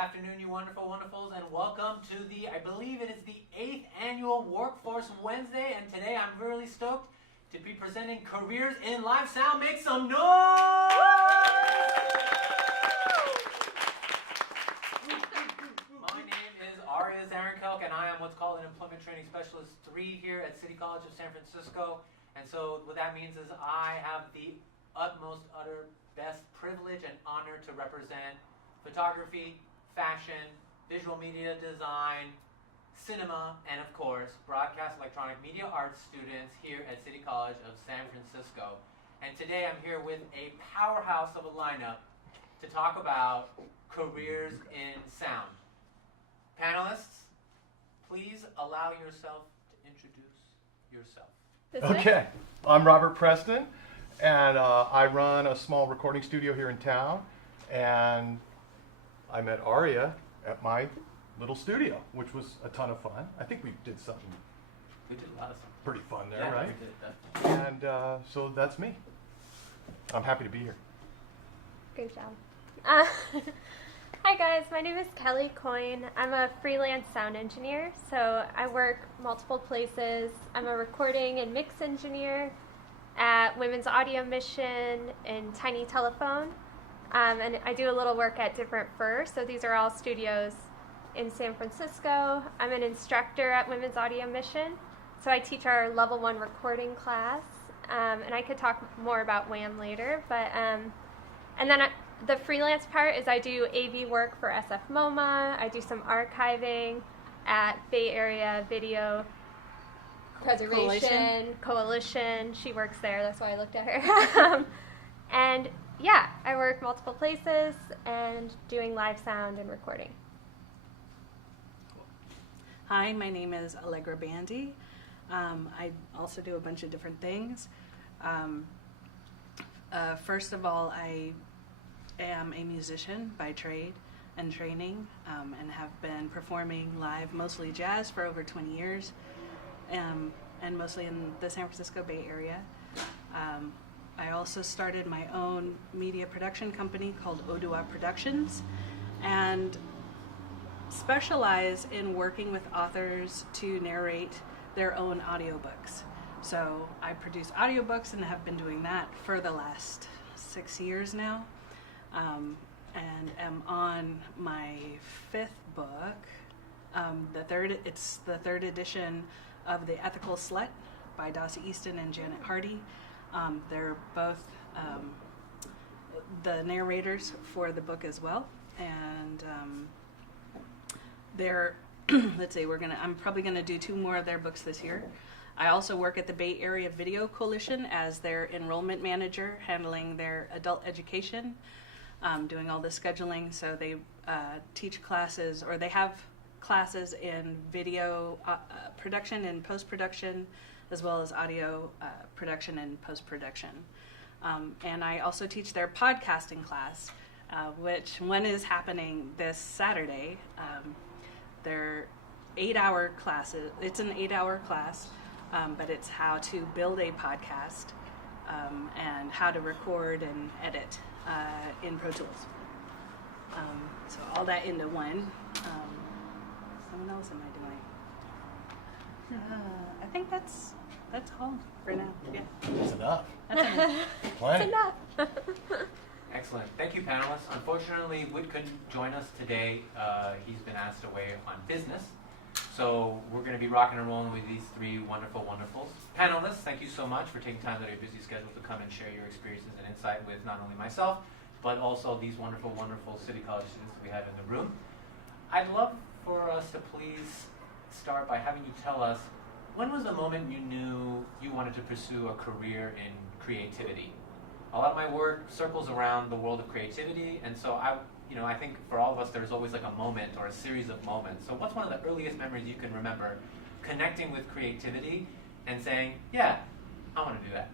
afternoon, you wonderful wonderfuls, and welcome to I believe it is the 8th annual Workforce Wednesday, and today I'm really stoked to be presenting Careers in Live Sound. Make some noise! My name is Aaron Kelk, and I am what's called an Employment Training Specialist 3 here at City College of San Francisco. And so what that means is I have the utmost, utter best privilege and honor to represent photography, fashion, visual media design, cinema, and of course, broadcast electronic media arts students here at City College of San Francisco. And today I'm here with a powerhouse of a lineup to talk about careers in sound. Panelists, please allow yourself to introduce yourself. Okay, I'm Robert Preston, and I run a small recording studio here in town, and I met Aria at my little studio, which was a ton of fun. I think we did something We did a lot of stuff. pretty fun there, Yeah, right? we did that. And so that's me. I'm happy to be here. Great job. Hi guys, my name is Kelly Coyne. I'm a freelance sound engineer, so I work multiple places. I'm a recording and mix engineer at Women's Audio Mission and Tiny Telephone, and I do a little work at different FUR, so these are all studios in San Francisco. I'm an instructor at Women's Audio Mission, so I teach our level 1 recording class, and I could talk more about WAM later, but and then the freelance part is I do AV work for SF MoMA. I do some archiving at Bay Area Video Preservation Coalition. She works there, that's why I looked at her. And yeah, I work multiple places and doing live sound and recording. Hi, my name is Allegra Bandy. I also do a bunch of different things. First of all, I am a musician by trade and training, and have been performing live, mostly jazz, for over 20 years, and mostly in the San Francisco Bay Area. I also started my own media production company called Odua Productions, and specialize in working with authors to narrate their own audiobooks. So I produce audiobooks and have been doing that for the last 6 years now. And am on my 5th book. It's the 3rd edition of The Ethical Slut by Dossie Easton and Janet Hardy. They're both the narrators for the book as well. And they're, let's see, I'm probably gonna do 2 more of their books this year. I also work at the Bay Area Video Coalition as their enrollment manager, handling their adult education, doing all the scheduling. So they teach classes, or they have classes in video production and post-production, as well as audio production and post-production. And I also teach their podcasting class, which one is happening this Saturday. They're 8-hour classes. It's an 8-hour class, but it's how to build a podcast and how to record and edit in Pro Tools. So all that into one. What else am I doing? I think that's all for now. Yeah. That's enough. That's enough. Plenty. It's enough. Excellent. Thank you, panelists. Unfortunately, Whit couldn't join us today. He's been asked away on business. So we're going to be rocking and rolling with these 3 wonderful wonderfuls. Panelists, thank you so much for taking time out of your busy schedule to come and share your experiences and insight with not only myself, but also these wonderful, wonderful City College students that we have in the room. I'd love for us to please start by having you tell us, when was the moment you knew you wanted to pursue a career in creativity? A lot of my work circles around the world of creativity, and so I think for all of us there's always like a moment or a series of moments. So what's one of the earliest memories you can remember connecting with creativity and saying, yeah, I want to do that?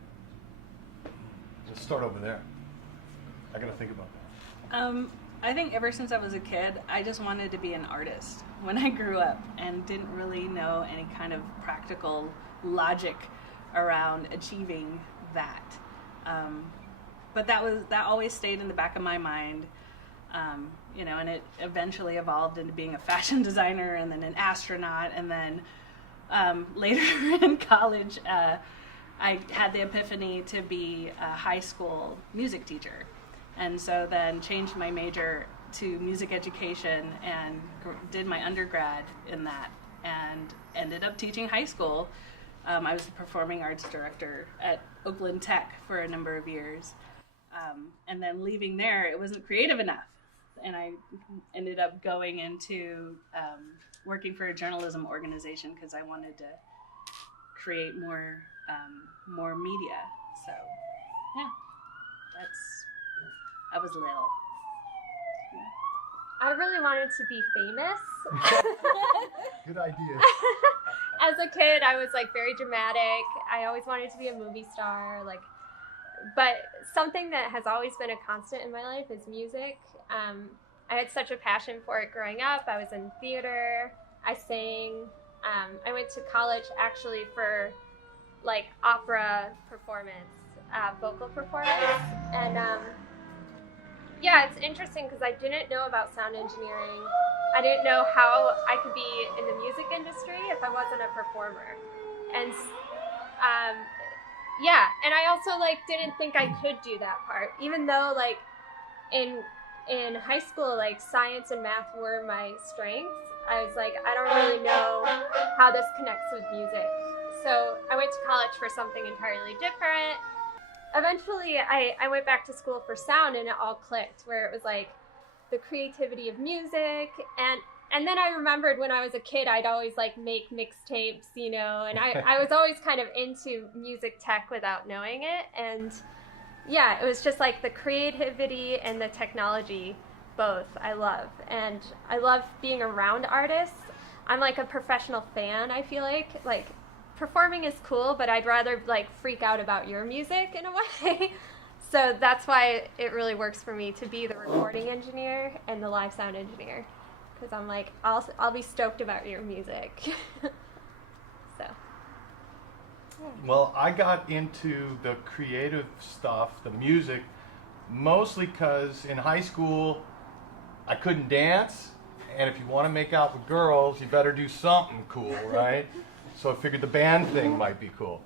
Let's start over there. I gotta think about that. I think ever since I was a kid, I just wanted to be an artist when I grew up, and didn't really know any kind of practical logic around achieving that. But that always stayed in the back of my mind. And it eventually evolved into being a fashion designer and then an astronaut. And then later in college, I had the epiphany to be a high school music teacher. And so then changed my major to music education and did my undergrad in that and ended up teaching high school. I was the performing arts director at Oakland Tech for a number of years. And then leaving there, it wasn't creative enough. And I ended up going into working for a journalism organization because I wanted to create more media. So, yeah, I was little. I really wanted to be famous. Good idea. As a kid, I was like very dramatic. I always wanted to be a movie star. But something that has always been a constant in my life is music. I had such a passion for it growing up. I was in theater. I sang. I went to college actually for like opera performance, vocal performance, and yeah, it's interesting because I didn't know about sound engineering. I didn't know how I could be in the music industry if I wasn't a performer. And yeah, and I also like didn't think I could do that part, even though like in high school, like science and math were my strengths. I was like, I don't really know how this connects with music. So I went to college for something entirely different. Eventually, I went back to school for sound, and it all clicked, where it was like the creativity of music. And then I remembered when I was a kid, I'd always like make mixtapes, and I was always kind of into music tech without knowing it. And yeah, it was just like the creativity and the technology, both I love. And I love being around artists. I'm like a professional fan, I feel like performing is cool, but I'd rather like freak out about your music in a way. So that's why it really works for me to be the recording engineer and the live sound engineer, because I'm like, I'll be stoked about your music. So. Well, I got into the creative stuff, the music, mostly because in high school I couldn't dance, and if you want to make out with girls, you better do something cool, right? So I figured the band thing might be cool,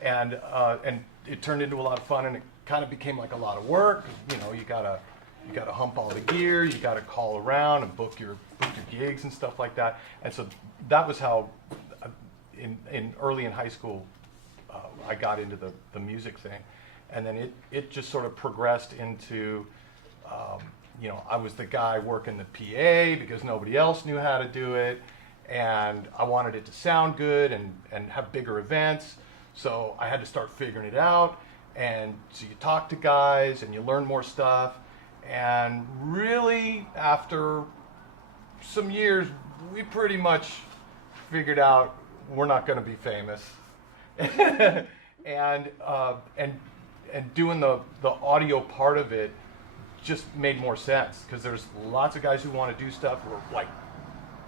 and it turned into a lot of fun, and it kind of became like a lot of work. You gotta hump all the gear, you gotta call around and book your gigs and stuff like that. And so that was how, in early in high school, I got into the music thing, and then it just sort of progressed into, I was the guy working the PA because nobody else knew how to do it. And I wanted it to sound good and have bigger events, so I had to start figuring it out. And so you talk to guys and you learn more stuff, and really after some years we pretty much figured out we're not going to be famous. and doing the audio part of it just made more sense, because there's lots of guys who want to do stuff who are like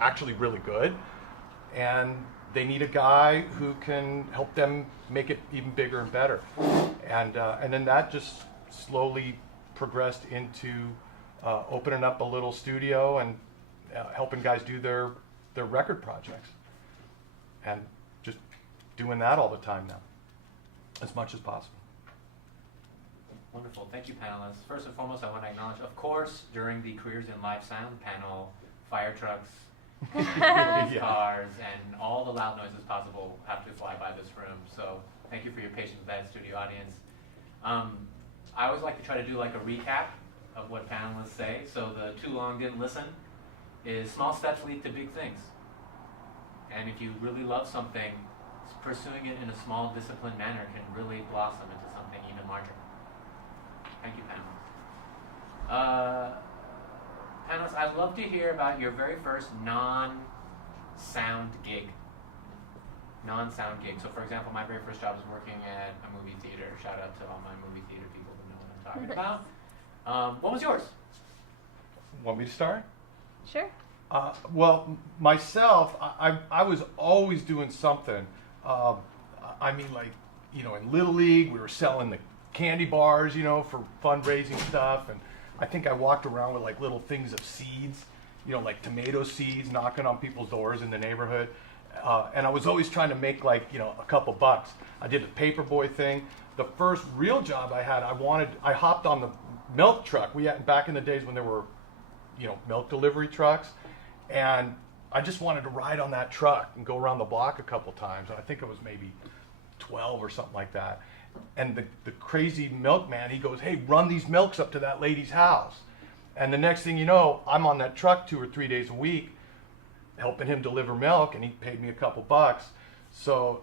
actually really good, and they need a guy who can help them make it even bigger and better. And then that just slowly progressed into opening up a little studio and helping guys do their record projects, and just doing that all the time now, as much as possible. Wonderful. Thank you, panelists. First and foremost, I want to acknowledge, of course, during the Careers in Live Sound panel, fire trucks, cars, and all the loud noises possible have to fly by this room. So thank you for your patience with that, studio audience. I always like to try to do like a recap of what panelists say. So the too long didn't listen is small steps lead to big things. And if you really love something, pursuing it in a small, disciplined manner can really blossom into something even larger. Thank you, panelists. Panelists, I'd love to hear about your very first non-sound gig. Non-sound gig. So, for example, my very first job was working at a movie theater. Shout out to all my movie theater people who know what I'm talking about. What was yours? Want me to start? Sure. Well, myself, I was always doing something. I mean, like, in Little League, we were selling the candy bars, for fundraising stuff, and I think I walked around with like little things of seeds, you know, like tomato seeds, knocking on people's doors in the neighborhood. And I was always trying to make like, you know, a couple bucks. I did the paperboy thing. The first real job I had, I hopped on the milk truck. We had back in the days when there were, you know, milk delivery trucks, and I just wanted to ride on that truck and go around the block a couple times. And I think it was maybe 12 or something like that. And the crazy milkman, he goes, "Hey, run these milks up to that lady's house." And the next thing you know, I'm on that truck 2 or 3 days a week, helping him deliver milk, and he paid me a couple bucks. So,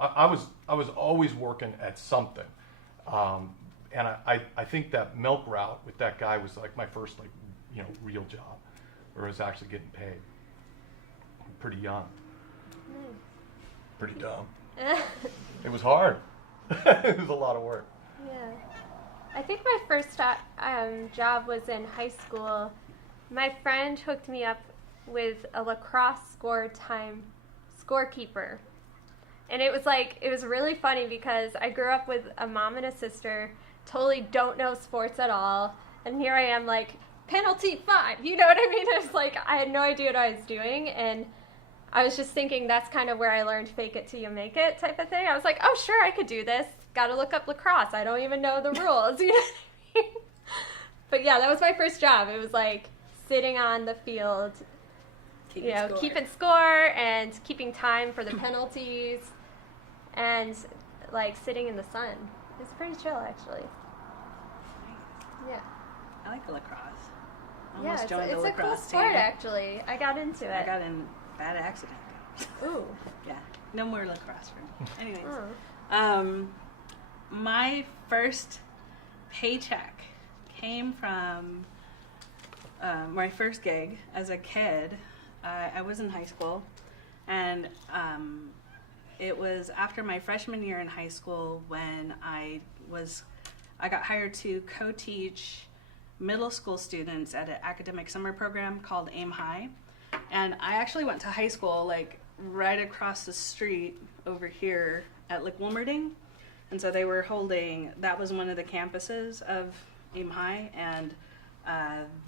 I was always working at something, and I think that milk route with that guy was like my first, like, you know, real job, where I was actually getting paid. Pretty young, pretty dumb. It was hard. It was a lot of work. Yeah. I think my first job was in high school. My friend hooked me up with a lacrosse scorekeeper. And it was really funny because I grew up with a mom and a sister, totally don't know sports at all. And here I am like, penalty 5, you know what I mean? It's like, I had no idea what I was doing. And I was just thinking that's kind of where I learned fake it till you make it type of thing. I was like, oh, sure, I could do this. Got to look up lacrosse. I don't even know the rules. You know what I mean? But yeah, that was my first job. It was like sitting on the field, keeping score and keeping time for the penalties and like sitting in the sun. It's pretty chill, actually. Nice. Yeah. I like lacrosse. I Yeah, almost joined the it's a cool lacrosse sport, team. actually. I got into it. I got in bad accident. Ooh. Yeah, no more lacrosse for me. Anyways, Oh. my first paycheck came from my first gig as a kid. I was in high school, and it was after my freshman year in high school when I got hired to co-teach middle school students at an academic summer program called Aim High. And I actually went to high school like right across the street over here at Lick Wilmerding. And so they were that was one of the campuses of Aim High. And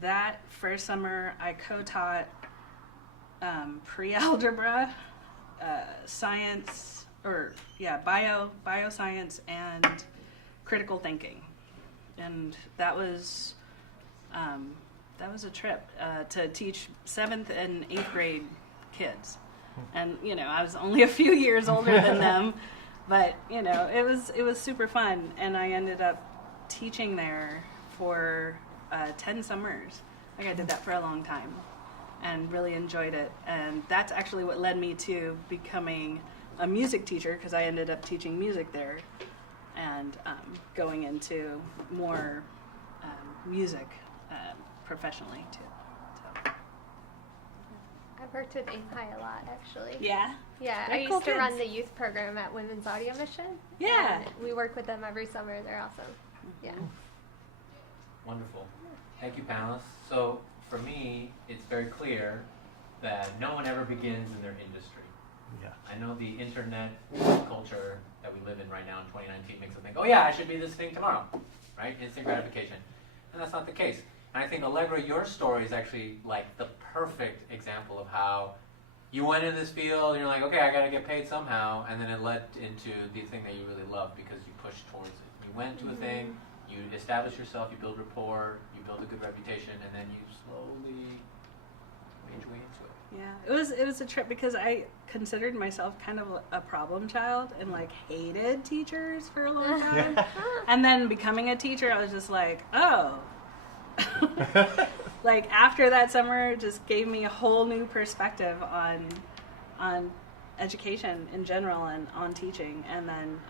that first summer I co-taught pre-algebra, science, bioscience and critical thinking. And that was a trip to teach 7th and 8th grade kids. And, you know, I was only a few years older than them, but, you know, it was super fun. And I ended up teaching there for 10 summers. Like I did that for a long time and really enjoyed it. And that's actually what led me to becoming a music teacher, because I ended up teaching music there and going into more music professionally too. So. I've worked with Aim High a lot, actually. Yeah. Yeah, They're I used cool to run kids. the youth program at Women's Audio Mission. Yeah. And we work with them every summer. They're awesome. Yeah. Wonderful. Thank you, panelists. So for me, it's very clear that no one ever begins in their industry. Yeah. I know the internet culture that we live in right now in 2019 makes us think, oh yeah, I should be this thing tomorrow, right? Instant gratification. And that's not the case. And I think, Allegra, your story is actually like the perfect example of how you went into this field and you're like, okay, I got to get paid somehow, and then it led into the thing that you really love because you pushed towards it. You went to a thing, you establish yourself, you build rapport, you build a good reputation, and then you slowly made your way into it. Yeah, it was a trip because I considered myself kind of a problem child and like hated teachers for a long time. And then becoming a teacher, I was just like, oh. Like after that summer, it just gave me a whole new perspective on education in general and on teaching. And then,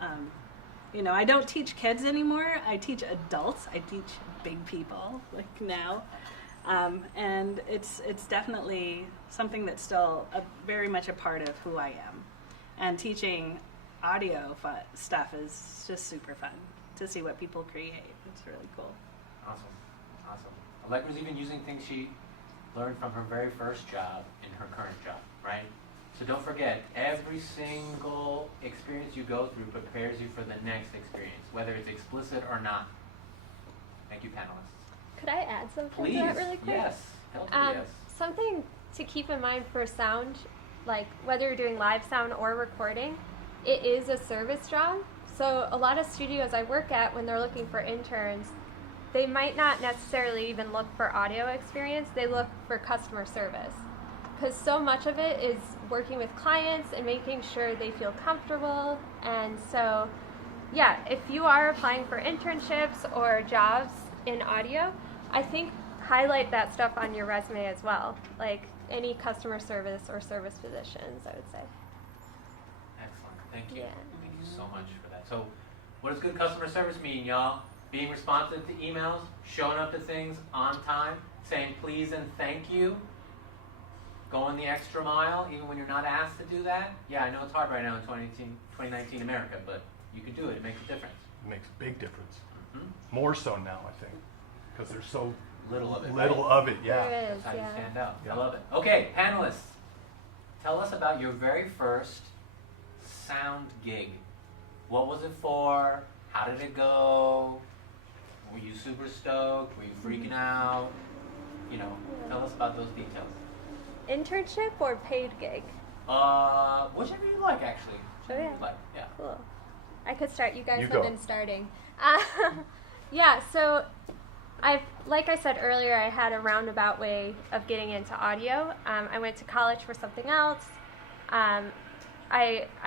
you know, I don't teach kids anymore. I teach adults. I teach big people like now. And it's definitely something that's still very much a part of who I am. And teaching audio stuff is just super fun to see what people create. It's really cool. Awesome. Awesome. Allegra's even using things she learned from her very first job in her current job, right? So don't forget, every single experience you go through prepares you for the next experience, whether it's explicit or not. Thank you, panelists. Could I add something Please, to that really quick? yes. Hell to yes. Something to keep in mind for sound, like whether you're doing live sound or recording, it is a service job. So a lot of studios I work at, when they're looking for interns, they might not necessarily even look for audio experience, they look for customer service. Because so much of it is working with clients and making sure they feel comfortable. And so, yeah, if you are applying for internships or jobs in audio, I think highlight that stuff on your resume as well, like any customer service or service positions, I would say. Excellent. Thank you. Yeah. Thank you so much for that. So, what does good customer service mean, y'all? Being responsive to emails, showing up to things on time, saying please and thank you, going the extra mile, even when you're not asked to do that. Yeah, I know it's hard right now in 2019 America, but you can do it. It makes a difference. It makes a big difference. Mm-hmm. More so now, I think, because there's so Little of it. little right? of it. Yeah. There is, That's how yeah. you stand out. Yeah. I love it. Okay, panelists, tell us about your very first sound gig. What was it for? How did it go? Were you super stoked? Were you freaking out? You know, tell us about those details. Internship or paid gig? Whichever you like, actually. Whichever yeah. you like, yeah. Cool. I could start. You guys You have go. been starting. Yeah, so like I said earlier, I had a roundabout way of getting into audio. I went to college for something else. I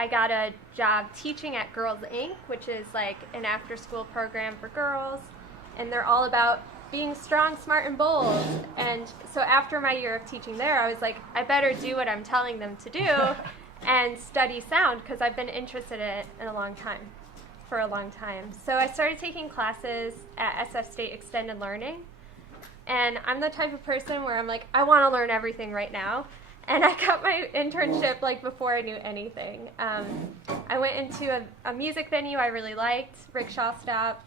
got a job teaching at Girls Inc., which is like an after-school program for girls, and they're all about being strong, smart, and bold. And so after my year of teaching there, I was like, I better do what I'm telling them to do and study sound, because I've been interested in it for a long time. So I started taking classes at SF State Extended Learning, and I'm the type of person where I'm like, I want to learn everything right now. And I got my internship like before I knew anything. I went into a music venue I really liked, Rickshaw Stop,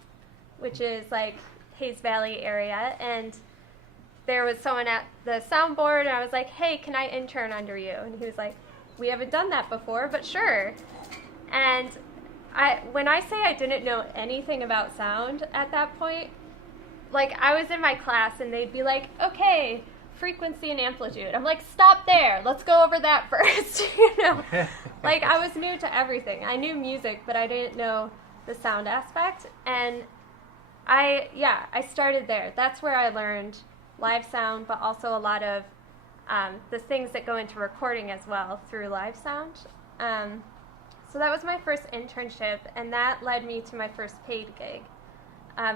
which is like Hayes Valley area, and there was someone at the soundboard, and I was like, hey, can I intern under you? And he was like, we haven't done that before, but sure. And when I say I didn't know anything about sound at that point, like I was in my class and they'd be like, okay, frequency and amplitude. I'm like, stop there. Let's go over that first. You know, like I was new to everything. I knew music, but I didn't know the sound aspect. And I started there. That's where I learned live sound, but also a lot of the things that go into recording as well through live sound. So that was my first internship, and that led me to my first paid gig,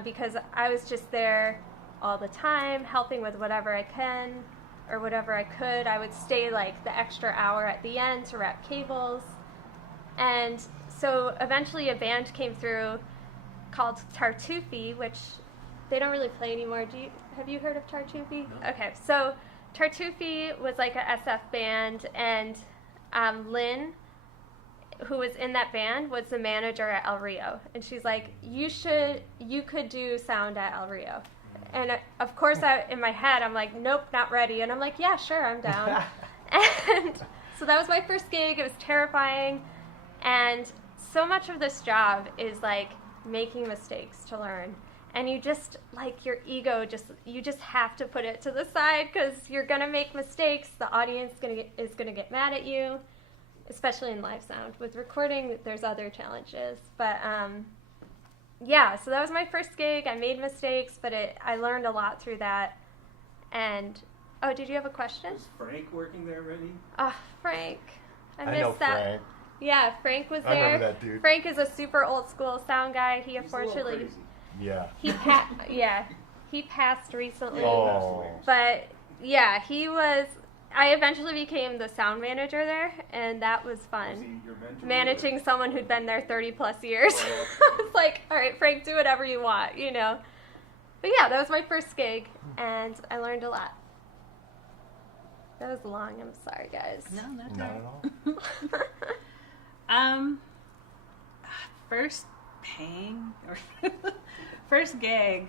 because I was just there all the time, helping with whatever I can or whatever I could. I would stay like the extra hour at the end to wrap cables. And so eventually a band came through called Tartufi, which they don't really play anymore. Have you heard of Tartufi? No. Okay, so Tartufi was like a SF band, and Lynn, who was in that band, was the manager at El Rio. And she's like, you could do sound at El Rio. And of course, in my head, I'm like, nope, not ready. And I'm like, yeah, sure, I'm down. And so that was my first gig. It was terrifying. And so much of this job is like making mistakes to learn. And you just, like, your ego, you just have to put it to the side, because you're going to make mistakes. The audience is going to get mad at you, especially in live sound. With recording, there's other challenges. But yeah, so that was my first gig. I made mistakes, but I learned a lot through that. And, oh, did you have a question? Was Frank working there already? Oh, Frank. I I missed know that. Frank. Yeah, Frank was I there. remember that dude. Frank is a super old school sound guy. He He's a little unfortunately, crazy. Yeah. he passed recently. Yeah, he passed Oh. away. But yeah, I eventually became the sound manager there, and that was Was fun. he your mentor? Managing someone who'd been there 30 plus years. It's like, all right, Frank, do whatever you want, you know. But yeah, that was my first gig, and I learned a lot. That was long. I'm sorry, guys. No, not Not that. at all. First paying or first gig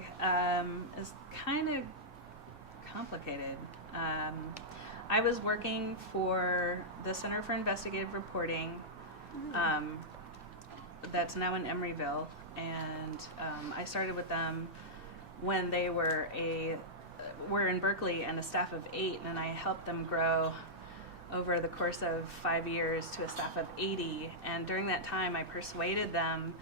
is kind of complicated. I was working for the Center for Investigative Reporting, that's now in Emeryville, and I started with them when they were in Berkeley and a staff of 8, and I helped them grow over the course of 5 years to a staff of 80. And during that time, I persuaded them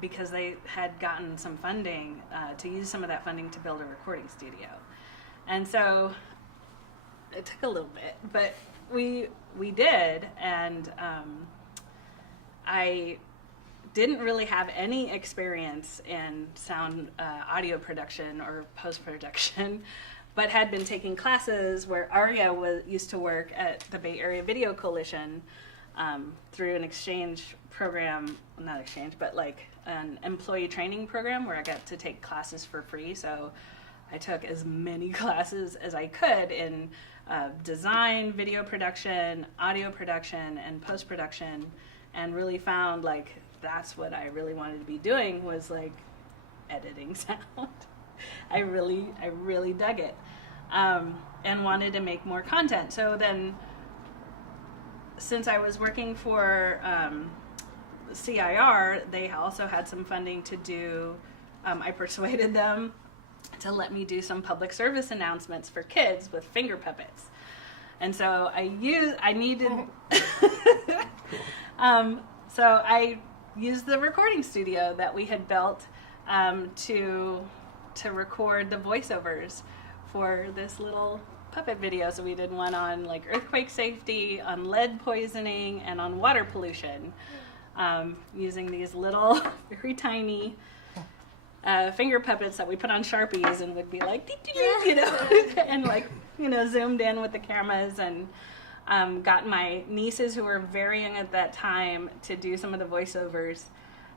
because they had gotten some funding, to use some of that funding to build a recording studio. And so it took a little bit, but we did, and I didn't really have any experience in sound audio production or post-production, but had been taking classes where Arya used to work at the Bay Area Video Coalition through an exchange program, not exchange, but like an employee training program where I got to take classes for free. So I took as many classes as I could in design, video production, audio production, and post-production, and really found like that's what I really wanted to be doing, was like editing sound. I really dug it, and wanted to make more content. So then, since I was working for CIR, they also had some funding to do, I persuaded them to let me do some public service announcements for kids with finger puppets. And so I used the recording studio that we had built to record the voiceovers for this little puppet video. So we did one on like earthquake safety, on lead poisoning, and on water pollution, using these little, very tiny finger puppets that we put on Sharpies and would be like, you know, and like, you know, zoomed in with the cameras, and got my nieces, who were very young at that time, to do some of the voiceovers.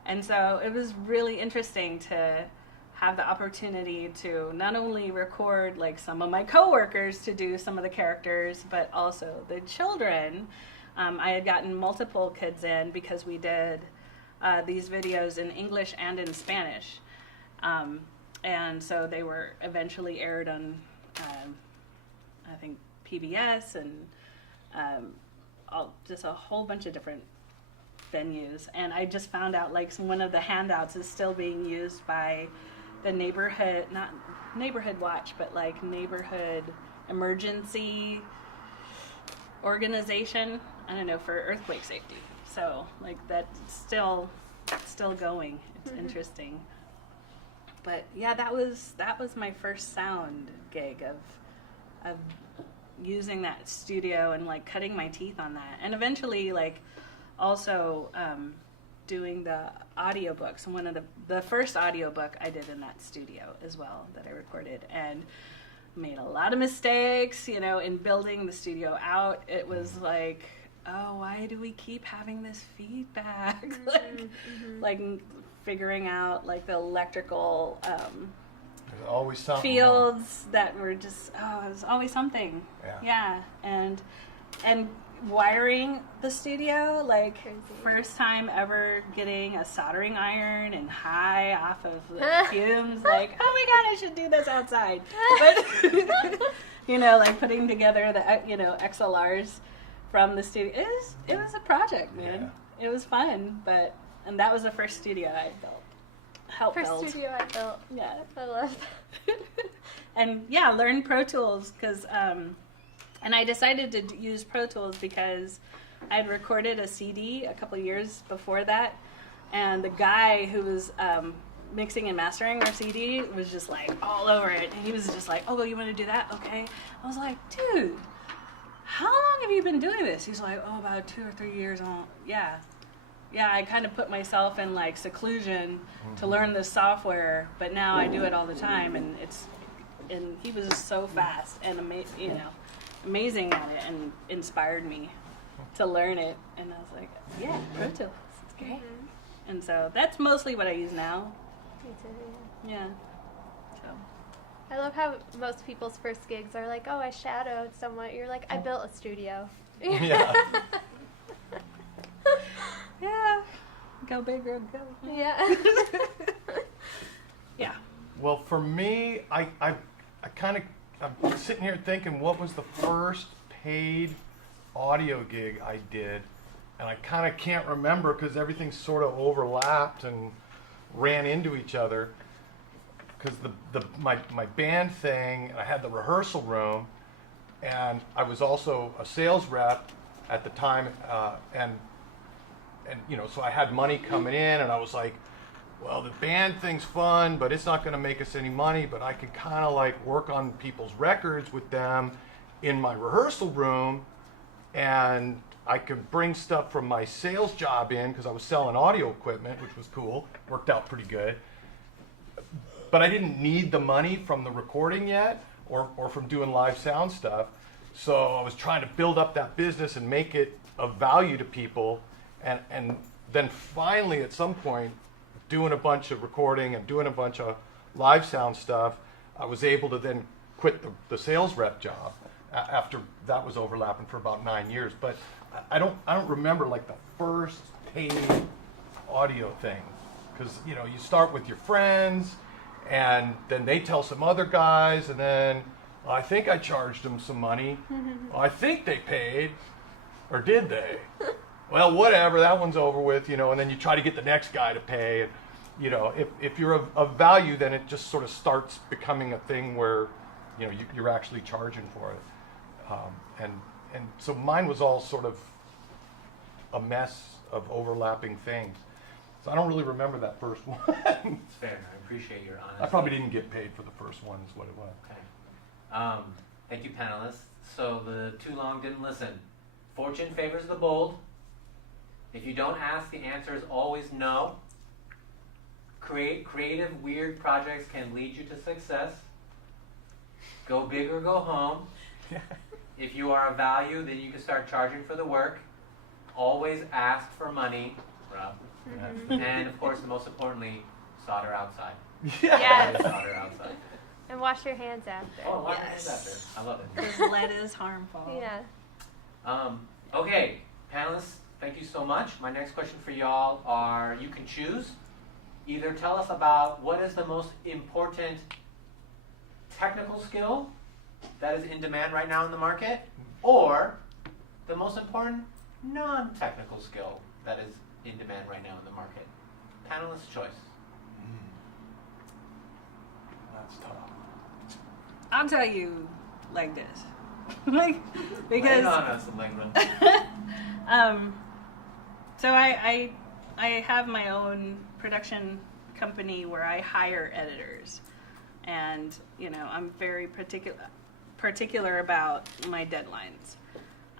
And so it was really interesting to have the opportunity to not only record like some of my coworkers to do some of the characters, but also the children. I had gotten multiple kids in because we did these videos in English and in Spanish. And so they were eventually aired on, I think, PBS and just a whole bunch of different venues. And I just found out like one of the handouts is still being used by the neighborhood, not neighborhood watch, but like neighborhood emergency organization, I don't know, for earthquake safety. So like that's still going. It's interesting. But yeah, that was my first sound gig of using that studio and like cutting my teeth on that. And eventually like also doing the audiobooks. And one of the first audiobook I did in that studio as well, that I recorded, and made a lot of mistakes, you know, in building the studio out. It was like, oh, why do we keep having this feedback? like figuring out like the electrical There's always something fields wrong. That were just, it was always something. Yeah. And wiring the studio, like crazy. First time ever getting a soldering iron and high off of the fumes, like, oh my god, I should do this outside. But you know, like putting together the, you know, XLRs from the studio, it was a project, man. Yeah. It was fun, and that was the first studio I built. First studio I built. Yeah. I love that. And yeah, learn Pro Tools, because and I decided to use Pro Tools because I'd recorded a CD a couple years before that, and the guy who was mixing and mastering our CD was just like all over it, and he was just like, oh, you want to do that? Okay. I was like, dude, how long have you been doing this? He's like, oh, about 2 or 3 years. Yeah, I kind of put myself in like seclusion to learn this software, but now I do it all the time, and he was just so fast and amazing at it, and inspired me to learn it. And I was like, yeah, Pro Tools, it's great. Mm-hmm. And so that's mostly what I use now. Me too. Yeah. So I love how most people's first gigs are like, oh, I shadowed someone. You're like, I built a studio. Yeah. Yeah. Go big or go. Yeah. Yeah. Well, for me, I'm sitting here thinking, what was the first paid audio gig I did? And I kind of can't remember because everything sort of overlapped, and ran into each other because my band thing, and I had the rehearsal room, and I was also a sales rep at the time, and so I had money coming in, and I was like, well, the band thing's fun, but it's not going to make us any money, but I could kind of like work on people's records with them in my rehearsal room, and I could bring stuff from my sales job in because I was selling audio equipment, which was cool. Worked out pretty good. But I didn't need the money from the recording yet or from doing live sound stuff. So I was trying to build up that business and make it of value to people. And then finally, at some point, doing a bunch of recording and doing a bunch of live sound stuff, I was able to then quit the sales rep job after that was overlapping for about 9 years. But I don't remember like the first paid audio thing, because you start with your friends, and then they tell some other guys, and then I think I charged them some money. I think they paid, or did they? Well, whatever, that one's over with, and then you try to get the next guy to pay. And, if you're of value, then it just sort of starts becoming a thing where, you're actually charging for it. And so mine was all sort of a mess of overlapping things. So I don't really remember that first one. It's fair. I appreciate your honesty. I probably didn't get paid for the first one is what it was. Okay. Thank you, panelists. So the too long didn't listen. Fortune favors the bold. If you don't ask, the answer is always no. Creative, weird projects can lead you to success. Go big or go home. If you are of value, then you can start charging for the work. Always ask for money, Rob. And of course, most importantly, solder outside. Yes. Always solder outside. And wash your hands after. Oh, wash your hands after. I love it. Because lead is harmful. Yeah. Okay, panelists, thank you so much. My next question for y'all are, you can choose. Either tell us about what is the most important technical skill that is in demand right now in the market, or the most important non-technical skill that is in demand right now in the market. Panelist choice. That's tough. I'll tell you like this. Lay it on us, Allegra. So I have my own production company where I hire editors, and I'm very particular about my deadlines.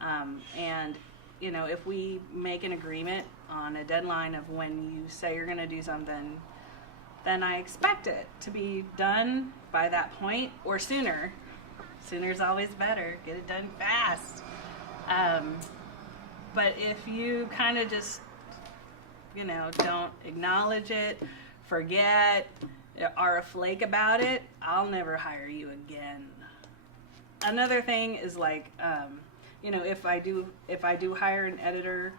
And if we make an agreement on a deadline of when you say you're going to do something, then I expect it to be done by that point or sooner. Sooner's always better. Get it done fast. But if you kind of just, don't acknowledge it, forget, are a flake about it, I'll never hire you again. Another thing is like, if I do hire an editor,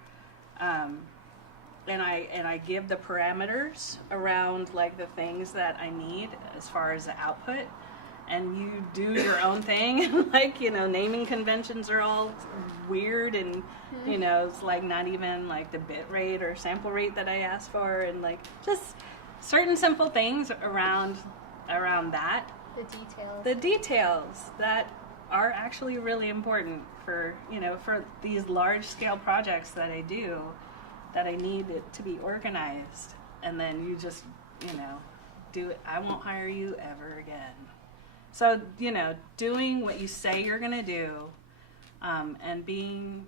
and I give the parameters around like the things that I need as far as the output, and you do your own thing, like, naming conventions are all weird, and, it's like not even like the bit rate or sample rate that I asked for, and like just certain simple things around that. The details that are actually really important for, for these large scale projects that I do, that I need it to be organized. And then you just, do it. I won't hire you ever again. So, doing what you say you're going to do, and being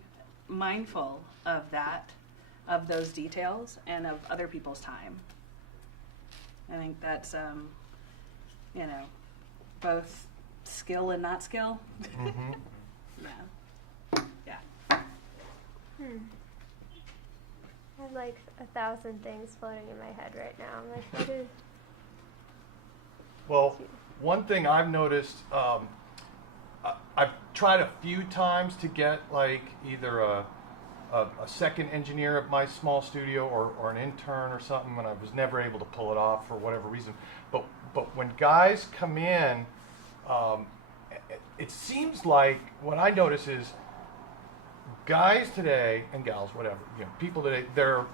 mindful of that, of those details, and of other people's time. I think that's, both skill and not skill. Mm-hmm. Yeah. I have like 1,000 things floating in my head right now. I'm like, what is... Well, one thing I've noticed, I've tried a few times to get like either a second engineer at my small studio or an intern or something, and I was never able to pull it off for whatever reason. But when guys come in, it seems like what I notice is guys today, and gals, whatever, people today, they're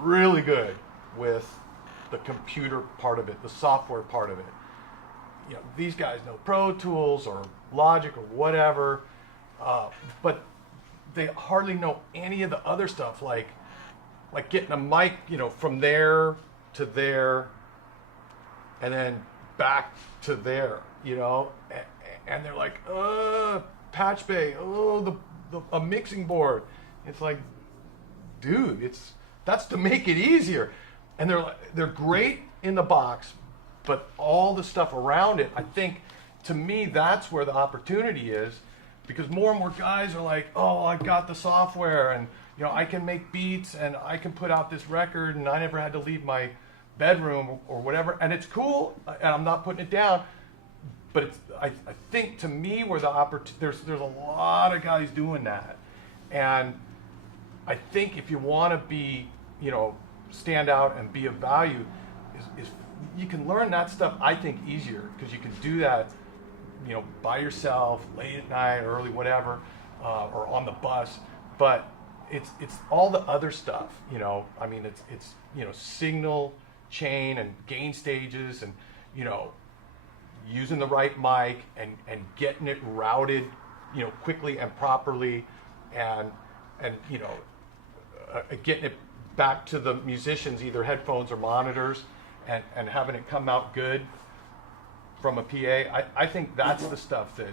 really good with the computer part of it, the software part of it. You know, these guys know Pro Tools or Logic or whatever, but they hardly know any of the other stuff, like getting a mic, you know, from there to there, and then back to there, you know, and they're like, patch bay, a mixing board. It's like, dude, that's to make it easier. And they're great in the box, but all the stuff around it, I think, to me, that's where the opportunity is, because more and more guys are like, oh, I got the software, and you know, I can make beats, and I can put out this record, and I never had to leave my bedroom or whatever, and it's cool, and I'm not putting it down, but it's, I think, to me, where the there's a lot of guys doing that, and I think if you want to be, you know, stand out and be of value, is you can learn that stuff, I think, easier, because you can do that, you know, by yourself, late at night, early, whatever, or on the bus. But it's all the other stuff, you know. I mean, it's you know, signal chain and gain stages, and you know, using the right mic and getting it routed, you know, quickly and properly, and you know, getting it back to the musicians, either headphones or monitors, and having it come out good from a PA. I think that's the stuff that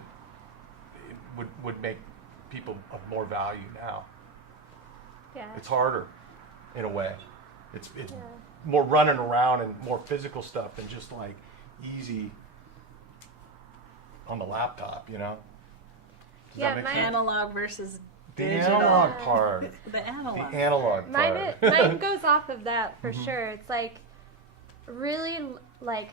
would make people of more value now. Yeah. It's harder, in a way. It's more running around and more physical stuff than just like easy on the laptop, you know? Does that make sense? Analog versus The digital. analog part. The analog. The analog part. Mine goes off of that for sure. It's like really like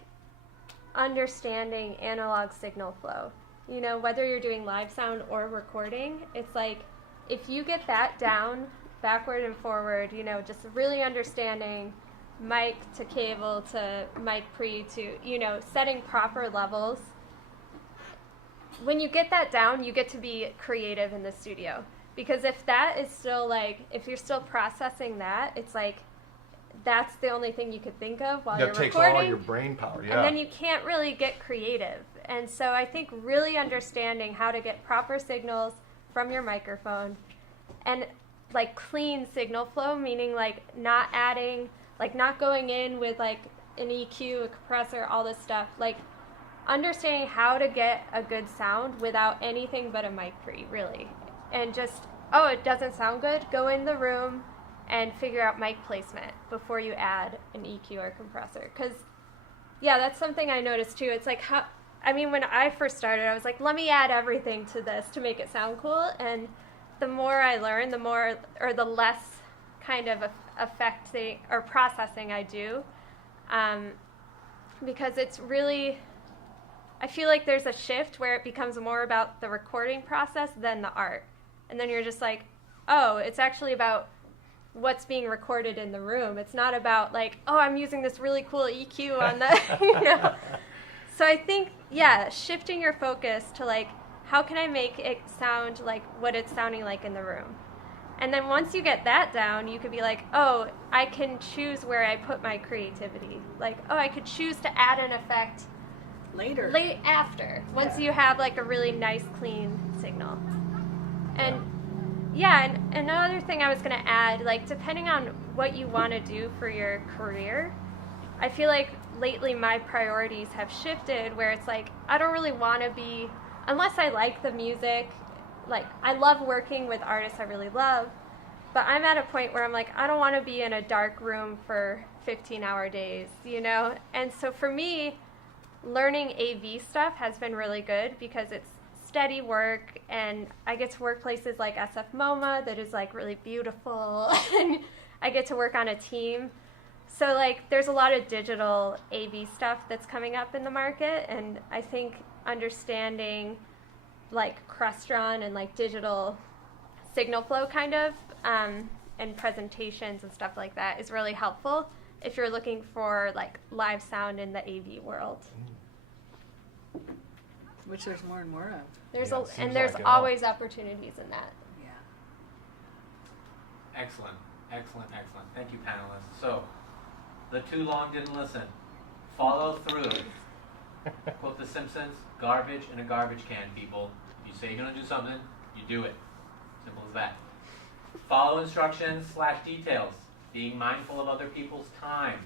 understanding analog signal flow. You know, whether you're doing live sound or recording, it's like if you get that down backward and forward, you know, just really understanding mic to cable to mic pre to, you know, setting proper levels. When you get that down, you get to be creative in the studio. Because if that is still like, if you're still processing that, it's like, that's the only thing you could think of while you're That takes recording. all your brain power, yeah. And then you can't really get creative. And so I think really understanding how to get proper signals from your microphone and like clean signal flow, meaning like not adding, like not going in with like an EQ, a compressor, all this stuff. Like understanding how to get a good sound without anything but a mic pre, really. And just, oh, it doesn't sound good, go in the room and figure out mic placement before you add an EQ or compressor. Because, yeah, that's something I noticed too. It's like, how, I mean, when I first started, I was like, let me add everything to this to make it sound cool. And the more I learn, the more, or the less kind of affecting or processing I do. Because it's really, I feel like there's a shift where it becomes more about the recording process than the art. And then you're just like, oh, it's actually about what's being recorded in the room. It's not about like, oh, I'm using this really cool EQ on the, you know. So I think, yeah, shifting your focus to like, how can I make it sound like what it's sounding like in the room? And then once you get that down, you could be like, oh, I can choose where I put my creativity. Like, oh, I could choose to add an effect Later. late after, once you have like a really nice, clean signal. And yeah, and another thing I was going to add, like depending on what you want to do for your career, I feel like lately my priorities have shifted where it's like, I don't really want to be, unless I like the music, like I love working with artists I really love, but I'm at a point where I'm like, I don't want to be in a dark room for 15-hour days, you know? And so for me, learning AV stuff has been really good because it's steady work, and I get to work places like SF MoMA that is like really beautiful, and I get to work on a team. So like there's a lot of digital AV stuff that's coming up in the market, and I think understanding like Crestron and like digital signal flow kind of and presentations and stuff like that is really helpful if you're looking for like live sound in the AV world. Which there's more and more of. There's Yeah, it seems and there's like it always opportunities in that. Yeah. Excellent, excellent, excellent. Thank you, panelists. So, The too long didn't listen. Follow through. Quote The Simpsons, garbage in a garbage can, people. You say you're going to do something, you do it. Simple as that. Follow instructions / details. Being mindful of other people's time.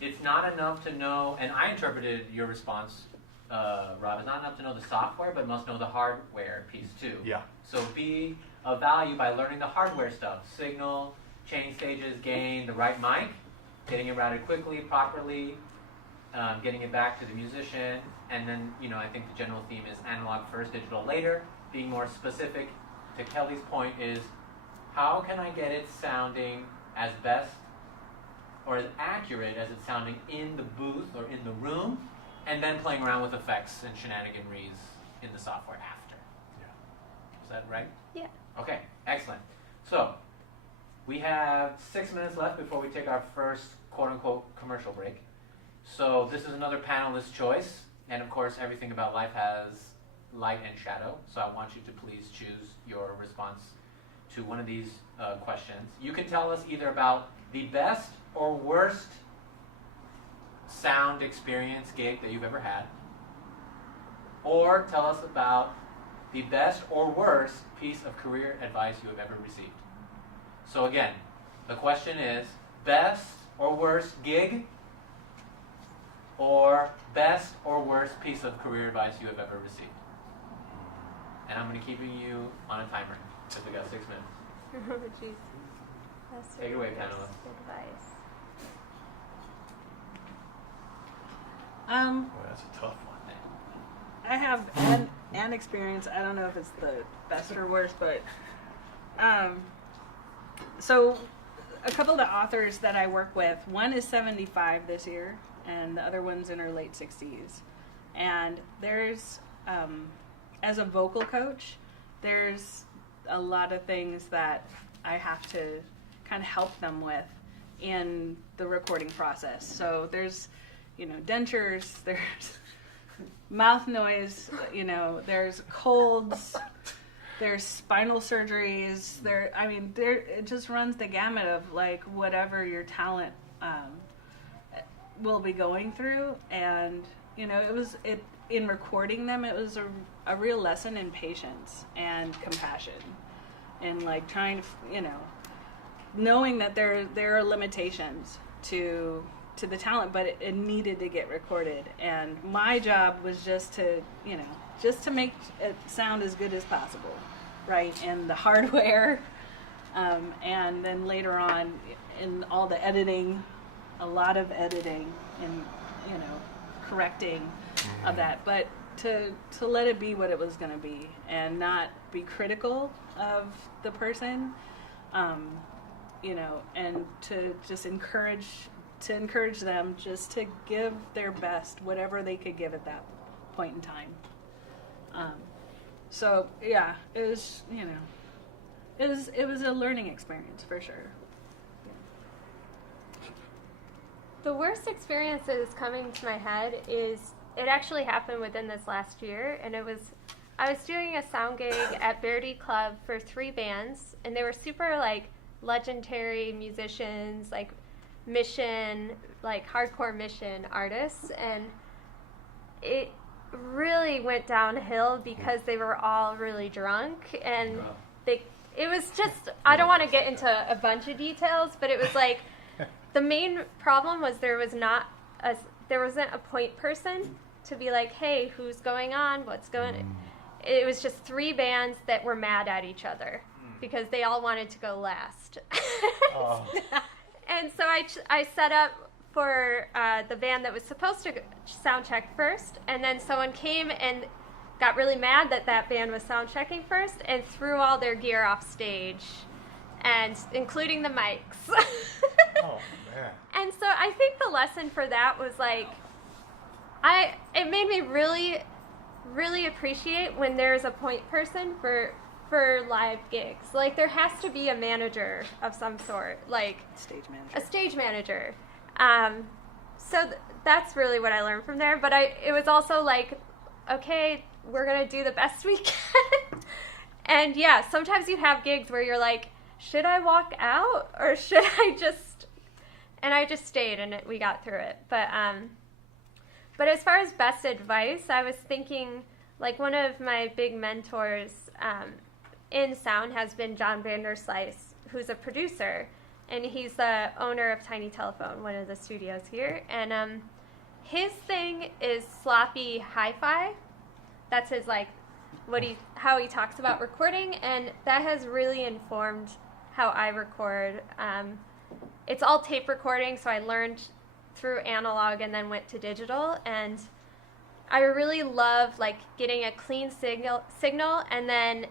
It's not enough to know, and I interpreted your response, Rob, it's not enough to know the software, but must know the hardware piece too. Yeah. So be of value by learning the hardware stuff. Signal, chain stages, gain, the right mic, getting it routed quickly, properly, getting it back to the musician, and then, I think the general theme is analog first, digital later. Being more specific, to Kelly's point, is how can I get it sounding as best or as accurate as it's sounding in the booth or in the room, and then playing around with effects and shenaniganries in the software after. Yeah. Is that right? Yeah. Okay, excellent. So, we have 6 minutes left before we take our first quote-unquote commercial break. So this is another panelist choice, and of course everything about life has light and shadow, so I want you to please choose your response to one of these questions. You can tell us either about the best or worst sound experience gig that you've ever had, or tell us about the best or worst piece of career advice you have ever received. So again, the question is best or worst gig, or best or worst piece of career advice you have ever received. And I'm going to keep you on a timer because we got 6 minutes. Oh, jeez. That's Take it away, really Pamela. advice. Boy, that's a tough one. I have an experience. I don't know if it's the best or worst, but so a couple of the authors that I work with, one is 75 this year, and the other one's in her late 60s. And there's, as a vocal coach, there's a lot of things that I have to kind of help them with in the recording process. So there's, dentures, there's mouth noise, there's colds, there's spinal surgeries, it just runs the gamut of like whatever your talent will be going through. And in recording them, it was a real lesson in patience and compassion, and like trying to, knowing that there are limitations to the talent, but it needed to get recorded. And my job was just to make it sound as good as possible, right? And the hardware, and then later on in all the editing, a lot of editing and, correcting of that. But to let it be what it was going to be and not be critical of the person, and to just encourage them just to give their best, whatever they could give at that point in time. So yeah, it was, it was a learning experience for sure. The worst experience that is coming to my head is, it actually happened within this last year, and I was doing a sound gig at Verdi Club for 3 bands, and they were super like legendary musicians, like Mission, like hardcore Mission artists, and it really went downhill because they were all really drunk, and it was just, I don't want to get into a bunch of details, but it was like the main problem was there wasn't a point person to be like, hey, who's going on, what's going on. It was just 3 bands that were mad at each other because they all wanted to go last. Oh. And so I set up for the band that was supposed to sound check first, and then someone came and got really mad that band was sound checking first and threw all their gear off stage, and including the mics. Oh, man. And so I think the lesson for that was like, it made me really, really appreciate when there's a point person for live gigs. Like, there has to be a manager of some sort, like a stage manager. So that's really what I learned from there. But it was also like, okay, we're gonna do the best we can. And yeah, sometimes you have gigs where you're like, should I walk out or should I just? and I just stayed, and we got through it. But as far as best advice, I was thinking, like, one of my big mentors in sound has been John Vanderslice, who's a producer, and he's the owner of Tiny Telephone, one of the studios here. And his thing is sloppy hi-fi. That's his, like, how he talks about recording, and that has really informed how I record. It's all tape recording, so I learned through analog and then went to digital, and I really love, like, getting a clean signal and then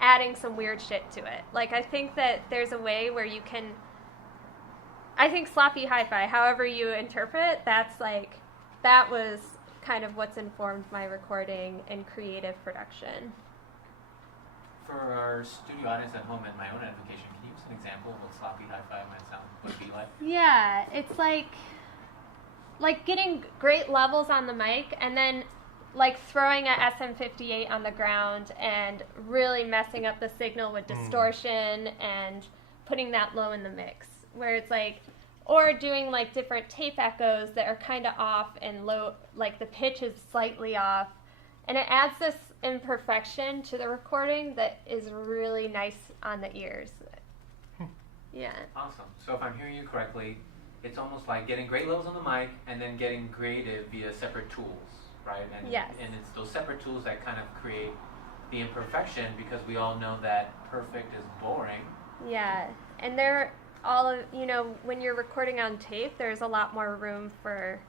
adding some weird shit to it. Like, I think that there's a way where you can, I think sloppy hi-fi, however you interpret, that was kind of what's informed my recording and creative production. For our studio audience at home and my own edification, can you give us an example of what sloppy hi-fi might sound would be like? Yeah, it's like getting great levels on the mic and then like throwing a SM58 on the ground and really messing up the signal with distortion and putting that low in the mix, where it's like, or doing like different tape echoes that are kind of off and low, like the pitch is slightly off, and it adds this imperfection to the recording that is really nice on the ears. Yeah. Awesome. So if I'm hearing you correctly, it's almost like getting great levels on the mic and then getting creative via separate tools, right? And, yes. And it's those separate tools that kind of create the imperfection, because we all know that perfect is boring. Yeah, and they're all of, when you're recording on tape, there's a lot more room for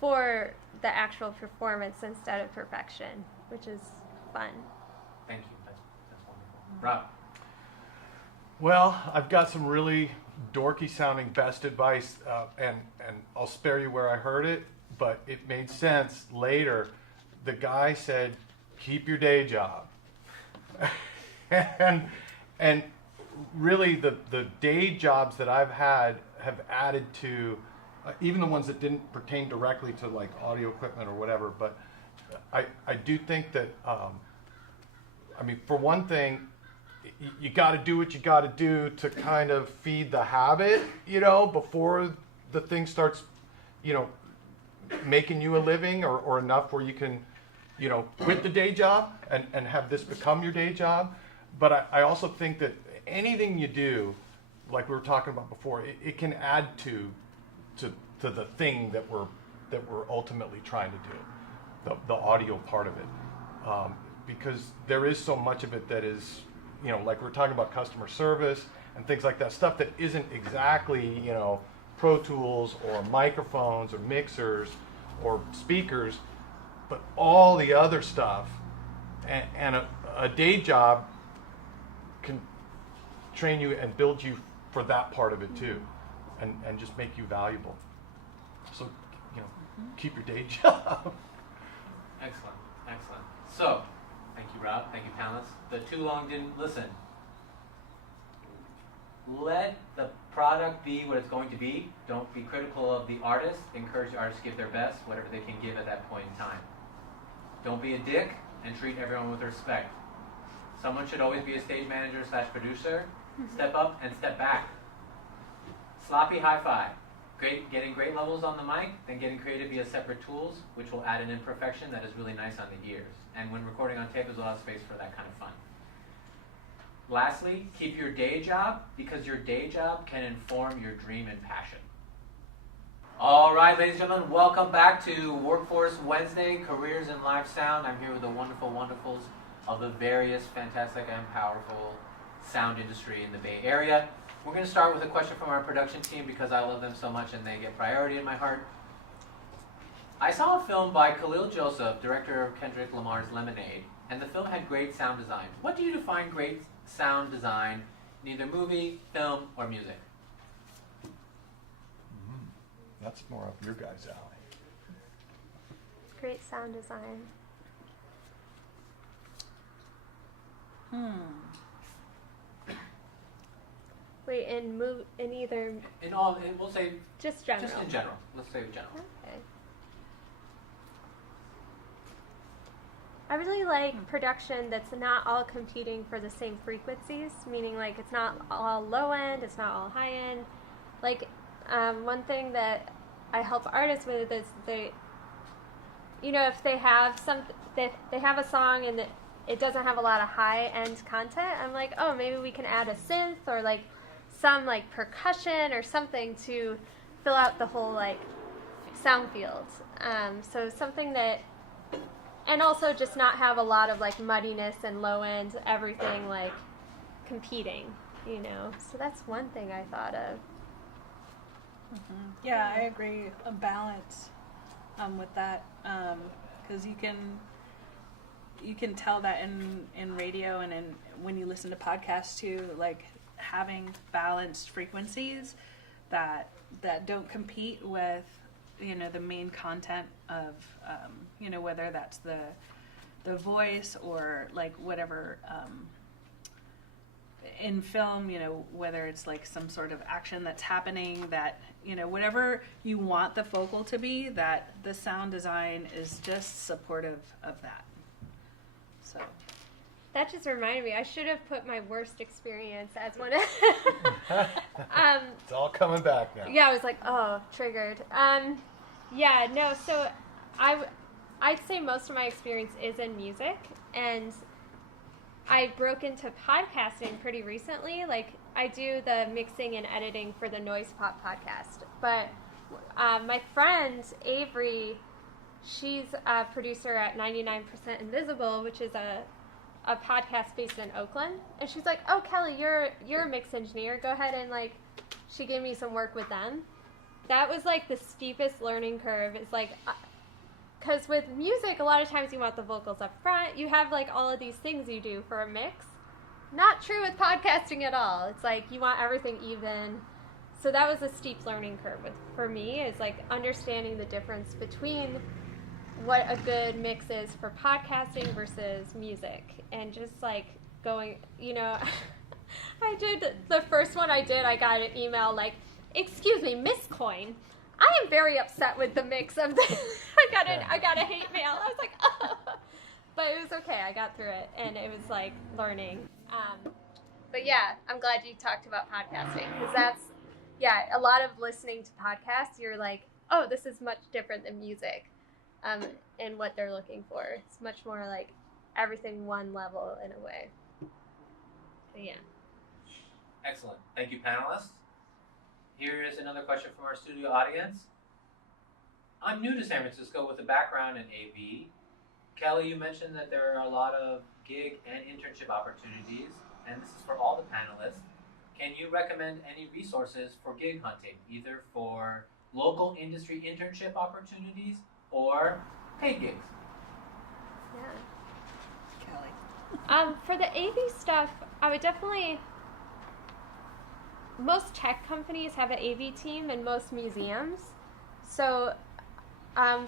the actual performance instead of perfection, which is fun. Thank you. That's wonderful. Rob. Well, I've got some really dorky sounding best advice, and I'll spare you where I heard it, but it made sense later. The guy said, keep your day job. and really the day jobs that I've had have added to, even the ones that didn't pertain directly to like audio equipment or whatever, but I do think that, for one thing, you got to do what you got to do to kind of feed the habit, before the thing starts, making you a living or enough where you can, quit the day job and have this become your day job. But I also think that anything you do, like we were talking about before, it can add to the thing that we're ultimately trying to do, the audio part of it, because there is so much of it that is, like we're talking about customer service and things like that, stuff that isn't exactly, Pro Tools or microphones or mixers or speakers, but all the other stuff, and a day job can train you and build you for that part of it too, and just make you valuable. So, keep your day job. Excellent. So, thank you, Rob. Thank you, panelists. The too long didn't listen. Let the product be what it's going to be. Don't be critical of the artist. Encourage the artist to give their best, whatever they can give at that point in time. Don't be a dick, and treat everyone with respect. Someone should always be a stage manager / producer. Step up and step back. Sloppy hi-fi. Getting great levels on the mic, then getting creative via separate tools, which will add an imperfection that is really nice on the ears. And when recording on tape, there's a lot of space for that kind of fun. Lastly, keep your day job, because your day job can inform your dream and passion. All right, ladies and gentlemen, welcome back to Workforce Wednesday, Careers in Live Sound. I'm here with the wonderful wonderfuls of the various fantastic and powerful sound industry in the Bay Area. We're going to start with a question from our production team because I love them so much and they get priority in my heart. I saw a film by Khalil Joseph, director of Kendrick Lamar's Lemonade, and the film had great sound design. What do you define great sound design in either movie, film, or music? That's more up your guys' alley. Great sound design. Wait, in either We'll say just general. just in general. Let's say general. Okay. I really like production that's not all competing for the same frequencies, meaning like it's not all low end, it's not all high end. Like One thing that I help artists with is if they have they have a song and it doesn't have a lot of high-end content, I'm like, oh, maybe we can add a synth or like some like percussion or something to fill out the whole like sound field. So something that, and also just not have a lot of like muddiness and low end everything like competing, So that's one thing I thought of. Mm-hmm. Yeah, I agree. A balance with that, because you can tell that in radio and when you listen to podcasts too, like having balanced frequencies that don't compete with the main content of whether that's the voice or like whatever. In film, whether it's like some sort of action that's happening, that, whatever you want the focal to be, that the sound design is just supportive of that. So. That just reminded me, I should have put my worst experience as one of... It's all coming back now. Yeah, I was like, oh, triggered. So I'd say most of my experience is in music, and I broke into podcasting pretty recently. Like, I do the mixing and editing for the Noise Pop podcast. But my friend, Avery, she's a producer at 99% Invisible, which is a podcast based in Oakland. And she's like, oh, Kelly, you're a mix engineer. Go ahead and, like, she gave me some work with them. That was, like, the steepest learning curve. It's like... Because with music, a lot of times you want the vocals up front. You have, like, all of these things you do for a mix. Not true with podcasting at all. It's like you want everything even. So that was a steep learning curve for me, is, like, understanding the difference between what a good mix is for podcasting versus music. And just, like, going, I did, the first one I did, I got an email like, excuse me, Miss Coyne, I am very upset with the mix of this. I got a hate mail. I was like, oh. But it was okay. I got through it, and it was like learning. But yeah, I'm glad you talked about podcasting, because that's, a lot of listening to podcasts, you're like, oh, this is much different than music, and what they're looking for. It's much more like everything one level in a way. So yeah. Excellent. Thank you, panelists. Here is another question from our studio audience. I'm new to San Francisco with a background in AV. Kelly, you mentioned that there are a lot of gig and internship opportunities, and this is for all the panelists. Can you recommend any resources for gig hunting, either for local industry internship opportunities or paid gigs? Yeah. Kelly. For the AV stuff, I would definitely... Most tech companies have an AV team, and most museums. So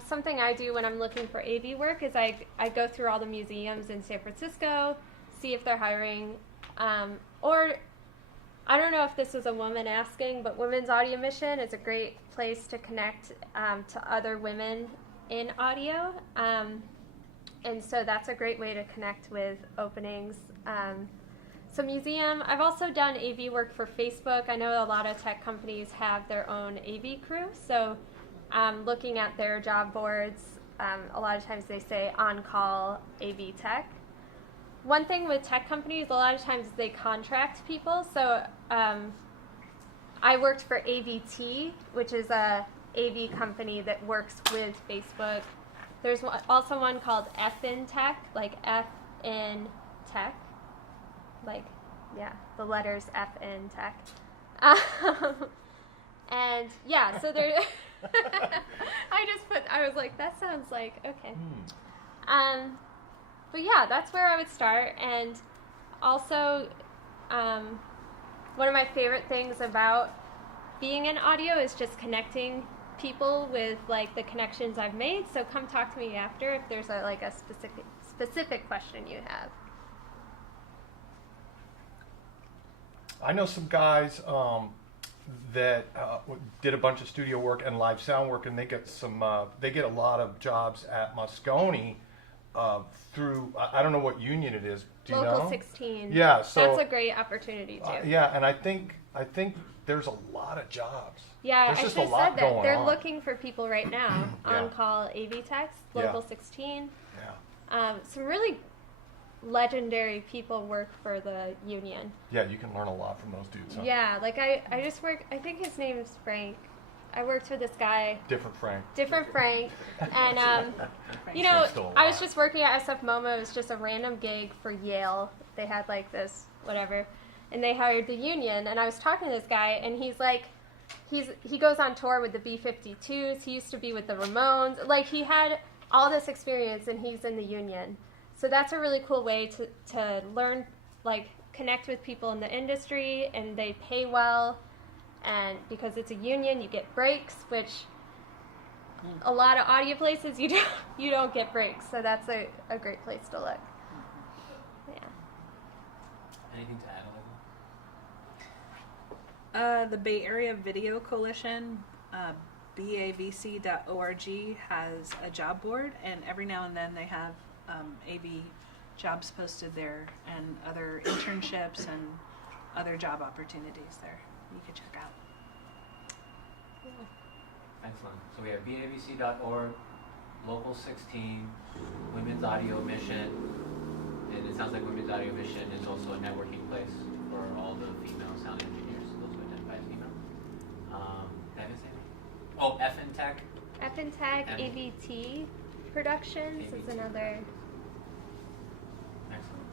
something I do when I'm looking for AV work is I go through all the museums in San Francisco, see if they're hiring. Or I don't know if this is a woman asking, but Women's Audio Mission is a great place to connect to other women in audio. And so that's a great way to connect with openings. So museum, I've also done AV work for Facebook. I know a lot of tech companies have their own AV crew, so looking at their job boards, a lot of times they say on-call AV tech. One thing with tech companies, a lot of times they contract people, so I worked for AVT, which is a AV company that works with Facebook. There's also one called FN Tech, like FN Tech. Like, yeah, the letters F in tech. And yeah, so there, I was like, that sounds like, okay. But yeah, that's where I would start. And also, one of my favorite things about being in audio is just connecting people with like the connections I've made. So come talk to me after if there's a specific question you have. I know some guys that did a bunch of studio work and live sound work, and they get a lot of jobs at Moscone through, I don't know what union it is. Do you know? Local 16. Yeah, so that's a great opportunity too. Yeah, and I think there's a lot of jobs. Yeah, There's I just should a have lot said that. going They're on. looking for people right now. Yeah. On-call AV techs, Yeah. Local 16. Yeah. Some really legendary people work for the union. Yeah, you can learn a lot from those dudes. Huh? Yeah, like I just work, I think his name is Frank. I worked for this guy, Different Frank. different Frank, and you So know, he's still I was alive. just working at SF MoMA. It was just a random gig for Yale. They had like this whatever, and they hired the union. And I was talking to this guy, and he's like, he goes on tour with the B-52s. He used to be with the Ramones. Like he had all this experience, and he's in the union. So that's a really cool way to learn, like connect with people in the industry, and they pay well. And because it's a union, you get breaks, which a lot of audio places you don't get breaks. So that's a great place to look. Yeah. Anything to add, Olivia? The Bay Area Video Coalition, BAVC.org, has a job board, and every now and then they have AV jobs posted there and other internships and other job opportunities there you can check out. Excellent. So we have BAVC.org, Local 16, Women's Audio Mission, and it sounds like Women's Audio Mission is also a networking place for all the female sound engineers, those who identify as female. Did I miss anything? Oh, FN Tech. Epintech And- AVT Productions is AVT. another. Excellent.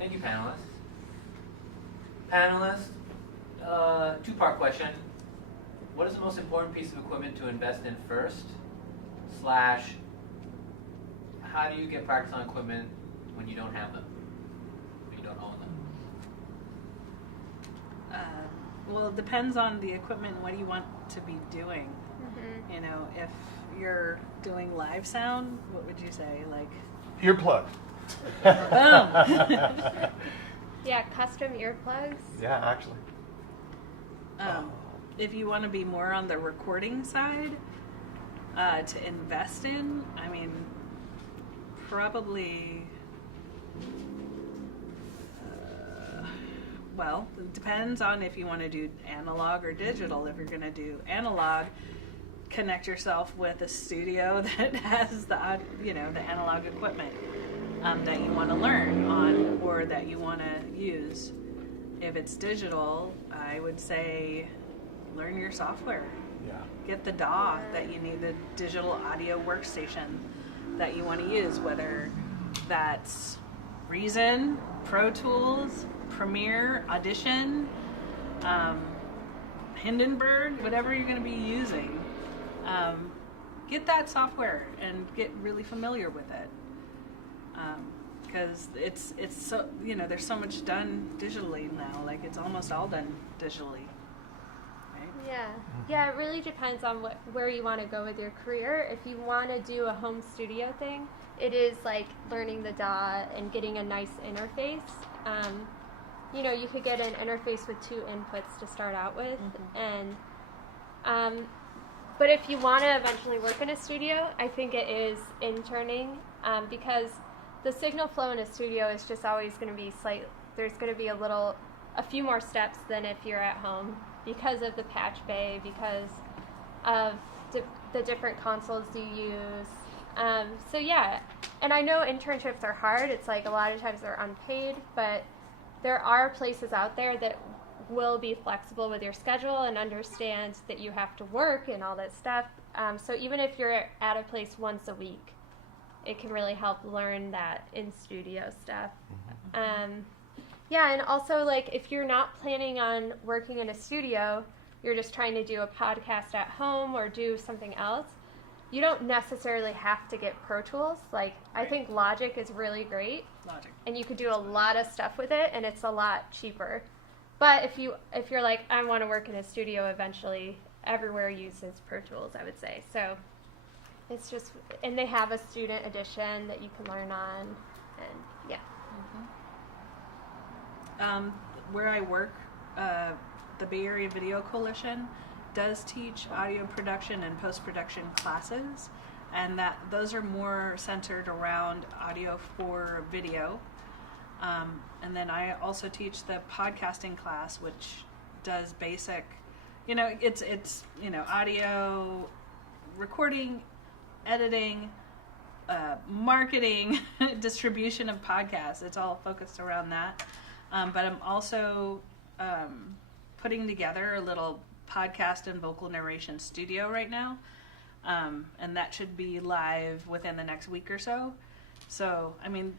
Thank you, panelists. Panelists, two-part question. What is the most important piece of equipment to invest in first? / how do you get practice on equipment when you don't have them? When you don't own them? Well, it depends on the equipment and what you want to be doing. Mm-hmm. You know, if you're doing live sound, what would you say? Like, Earplug. boom. Yeah, custom earplugs. Yeah, actually. If you want to be more on the recording side, to invest in, I mean, probably, well, it depends on if you want to do analog or digital. If you're going to do analog, connect yourself with a studio that has the analog equipment that you want to learn on or that you want to use. If it's digital, I would say learn your software. Yeah. Get the DAW that you need, the digital audio workstation that you want to use, whether that's Reason, Pro Tools, Premiere, Audition, Hindenburg, whatever you're going to be using. Get that software and get really familiar with it. Because it's so, there's so much done digitally now. Like, it's almost all done digitally. Right? Yeah, it really depends on where you want to go with your career. If you want to do a home studio thing, it is like learning the DAW and getting a nice interface. You could get an interface with 2 inputs to start out with, and but if you want to eventually work in a studio, I think it is interning, because the signal flow in a studio is just always going to be there's going to be a few more steps than if you're at home, because of the patch bay, because of the different consoles you use. So yeah, and I know internships are hard. It's like a lot of times they're unpaid, but there are places out there that will be flexible with your schedule and understand that you have to work and all that stuff. So even if you're at a place once a week, it can really help learn that in-studio stuff. Yeah, and also, like, if you're not planning on working in a studio, you're just trying to do a podcast at home or do something else, you don't necessarily have to get Pro Tools. Like, I think Logic is really great. Logic. And you could do a lot of stuff with it, and it's a lot cheaper. But if you're like, I want to work in a studio eventually, everywhere uses Pro Tools, I would say. So it's just, and they have a student edition that you can learn on, and yeah. Where I work, the Bay Area Video Coalition does teach audio production and post-production classes, and those are more centered around audio for video. And then I also teach the podcasting class, which does basic it's audio, recording, editing, marketing, distribution of podcasts. It's all focused around that. But I'm also putting together a little podcast and vocal narration studio right now. And that should be live within the next week or so. So, I mean,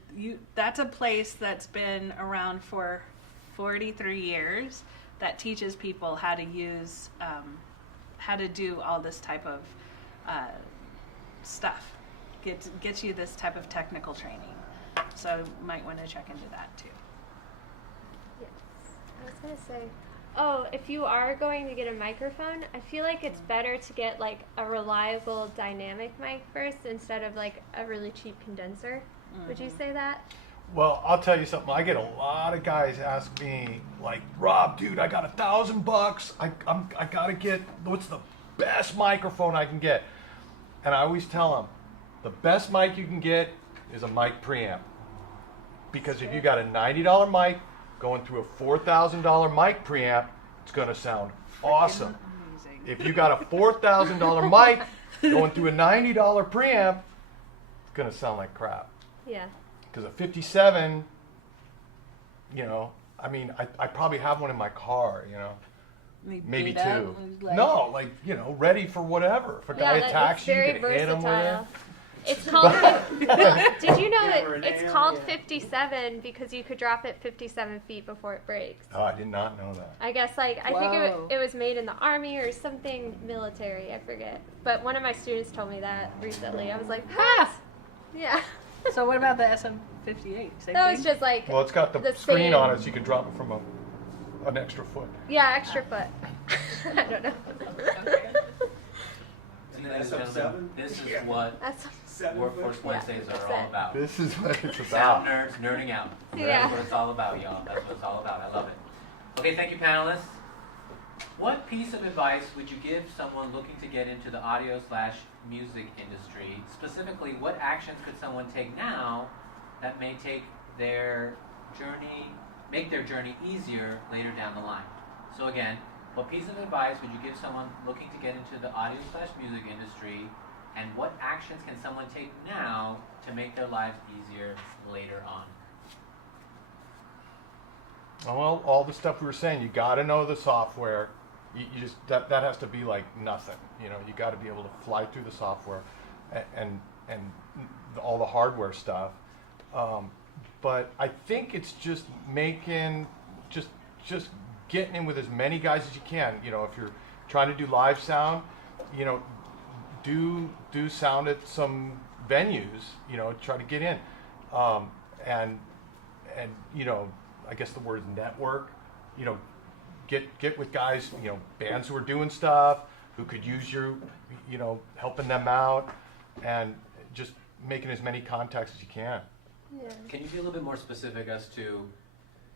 that's a place that's been around for 43 years that teaches people how to use, how to do all this type of stuff. Gets you this type of technical training. So, you might want to check into that too. Yes. I was going to say, if you are going to get a microphone, I feel like it's better to get like a reliable dynamic mic first instead of like a really cheap condenser. Would you say that? Well, I'll tell you something. I get a lot of guys ask me, like, Rob, dude, I got $1,000. I gotta get, what's the best microphone I can get? And I always tell them, the best mic you can get is a mic preamp. Because if you got a $90 mic going through a $4,000 mic preamp, it's gonna sound awesome. Amazing. If you got a $4,000 mic going through a $90 preamp, it's gonna sound like crap. Yeah. Because a 57, I mean, I probably have one in my car, maybe beat up, two. like- No, like, ready for whatever. If a guy attacks you, you can hit him with it. It's called. Did you know Yeah, or that an it's AM, called yeah. 57 because you could drop it 57 feet before it breaks? Oh, I did not know that. I guess I think Whoa. it was made in the army or something military. I forget. But one of my students told me that recently. I was like, what? Yeah. So what about the SM58? Same That was thing? just like. Well, it's got the The screen same. on it, so you can drop it from an extra foot. Yeah, extra foot. I don't know. See, ladies and gentlemen, this is what That's. 7 Workforce foot. Wednesdays that's are all it. about. This is what it's Sound about. nerds nerding out. Yeah. That's what it's all about, y'all. That's what it's all about. I love it. Okay, thank you, panelists. What piece of advice would you give someone looking to get into the audio/music industry? Specifically, what actions could someone take now that may make their journey easier later down the line? So again, what piece of advice would you give someone looking to get into the audio/music industry, and what actions can someone take now to make their lives easier later on? Well, all the stuff we were saying, you got to know the software. You just that has to be like nothing. You got to be able to fly through the software, and all the hardware stuff. But I think it's just making just getting in with as many guys as you can. If you're trying to do live sound, do sound at some venues. Try to get in, and I guess the word is network. Get with guys, bands who are doing stuff, who could use you, helping them out, and just making as many contacts as you can. Yeah. Can you be a little bit more specific as to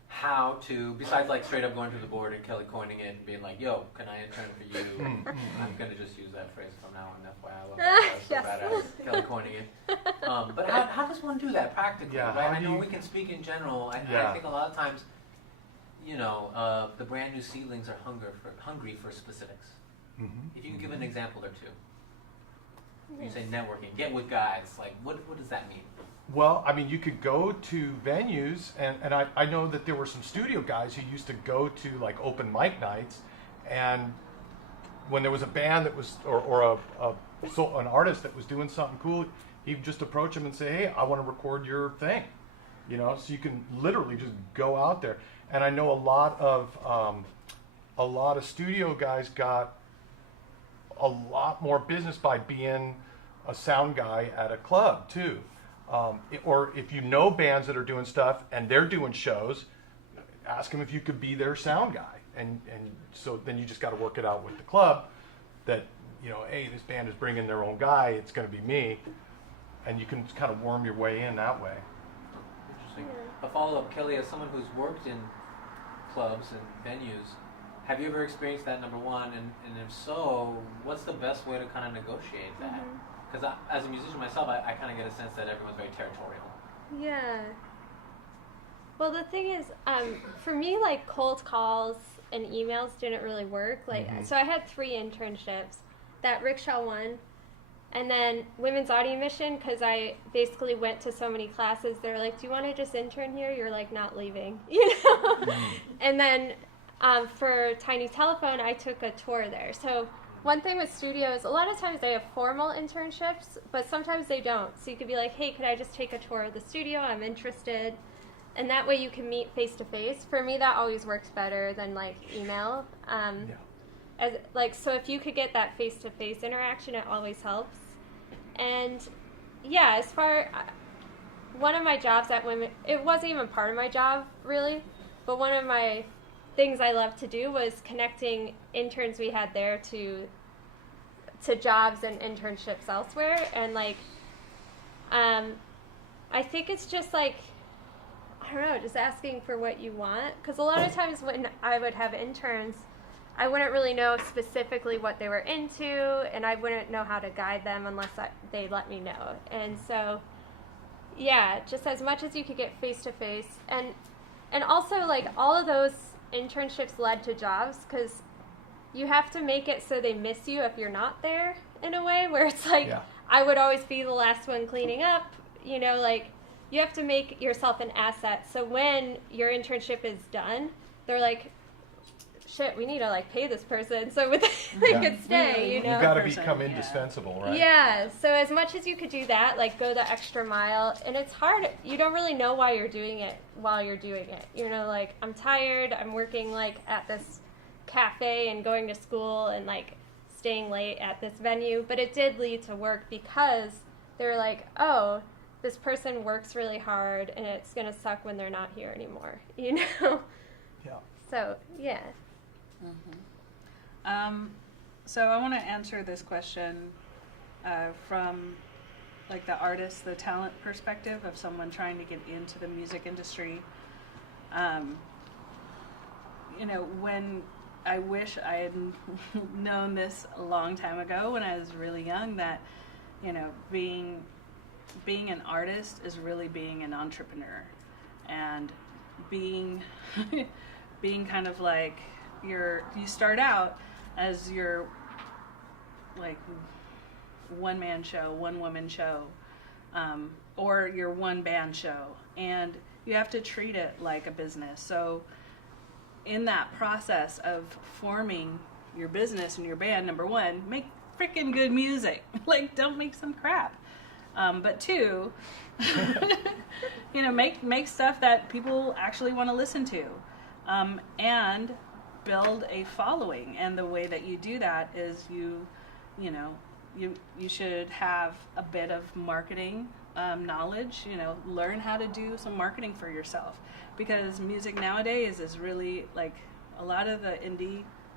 how to, besides like straight up going to the board and Kelly coining it and being like, yo, can I intern for you? I'm going to just use that phrase from now on. That's why I love it. So Yes. badass, Kelly coining it. But how does one do that practically? Yeah, Right? how I do know you- we can speak in general. I Yeah. think a lot of times, the brand new seedlings are hungry for specifics. Mm-hmm. If you can give an example or two. You say networking, get with guys. Like, what does that mean? Well, I mean, you could go to venues, and I know that there were some studio guys who used to go to like open mic nights, and when there was a band that was, or an artist that was doing something cool, he'd just approach them and say, hey, I want to record your thing, so you can literally just go out there. And I know a lot of studio guys got a lot more business by being a sound guy at a club too. Or if you know bands that are doing stuff and they're doing shows, ask them if you could be their sound guy. And so then you just got to work it out with the club that, hey, this band is bringing their own guy, it's going to be me. And you can kind of worm your way in that way. Interesting. A follow-up, Kelly, as someone who's worked in clubs and venues, have you ever experienced that, number one? And if so, what's the best way to kind of negotiate that? Because as a musician myself, I kind of get a sense that everyone's very territorial. Yeah. Well, the thing is, for me, like cold calls and emails didn't really work. Like, so I had 3 internships. That rickshaw one, and then Women's Audio Mission, because I basically went to so many classes. They're like, do you want to just intern here? You're like not leaving, you know? And then for Tiny Telephone, I took a tour there. So one thing with studios, a lot of times they have formal internships, but sometimes they don't. So you could be like, hey, could I just take a tour of the studio? I'm interested. And that way you can meet face-to-face. For me, that always works better than, like, email. So if you could get that face-to-face interaction, it always helps. And, yeah, one of my jobs at Women, it wasn't even part of my job, really, but one of my things I loved to do was connecting interns we had there to jobs and internships elsewhere. And, like, I think it's just, like, I don't know, just asking for what you want. Because a lot of times when I would have interns, I wouldn't really know specifically what they were into, and I wouldn't know how to guide them unless they let me know. And so, yeah, just as much as you could get face-to-face. And also, like, all of those internships led to jobs, because you have to make it so they miss you if you're not there, in a way, where it's like, I would always be the last one cleaning up, you know, like, you have to make yourself an asset. So when your internship is done, they're like, shit, we need to, like, pay this person so they could stay, you know? You've got to become indispensable, right? Yeah, so as much as you could do that, like, go the extra mile, and it's hard. You don't really know why you're doing it while you're doing it. You know, like, I'm tired, I'm working, like, at this cafe and going to school and, like, staying late at this venue, but it did lead to work because they're like, oh, this person works really hard, and it's going to suck when they're not here anymore, you know? Yeah. So, yeah. So I want to answer this question from, like, the artist, the talent perspective of someone trying to get into the music industry. You know, when I wish I had known this a long time ago when I was really young, that, you know, being an artist is really being an entrepreneur, and being kind of like you start out as your, like, one-man show, one-woman show, or your one-band show, and you have to treat it like a business. So in that process of forming your business and your band, number one, make freaking good music. Like, don't make some crap. But 2, you know, make stuff that people actually want to listen to, and build a following. And the way that you do that is you should have a bit of marketing knowledge. You know, learn how to do some marketing for yourself, because music nowadays is really, like, a lot of the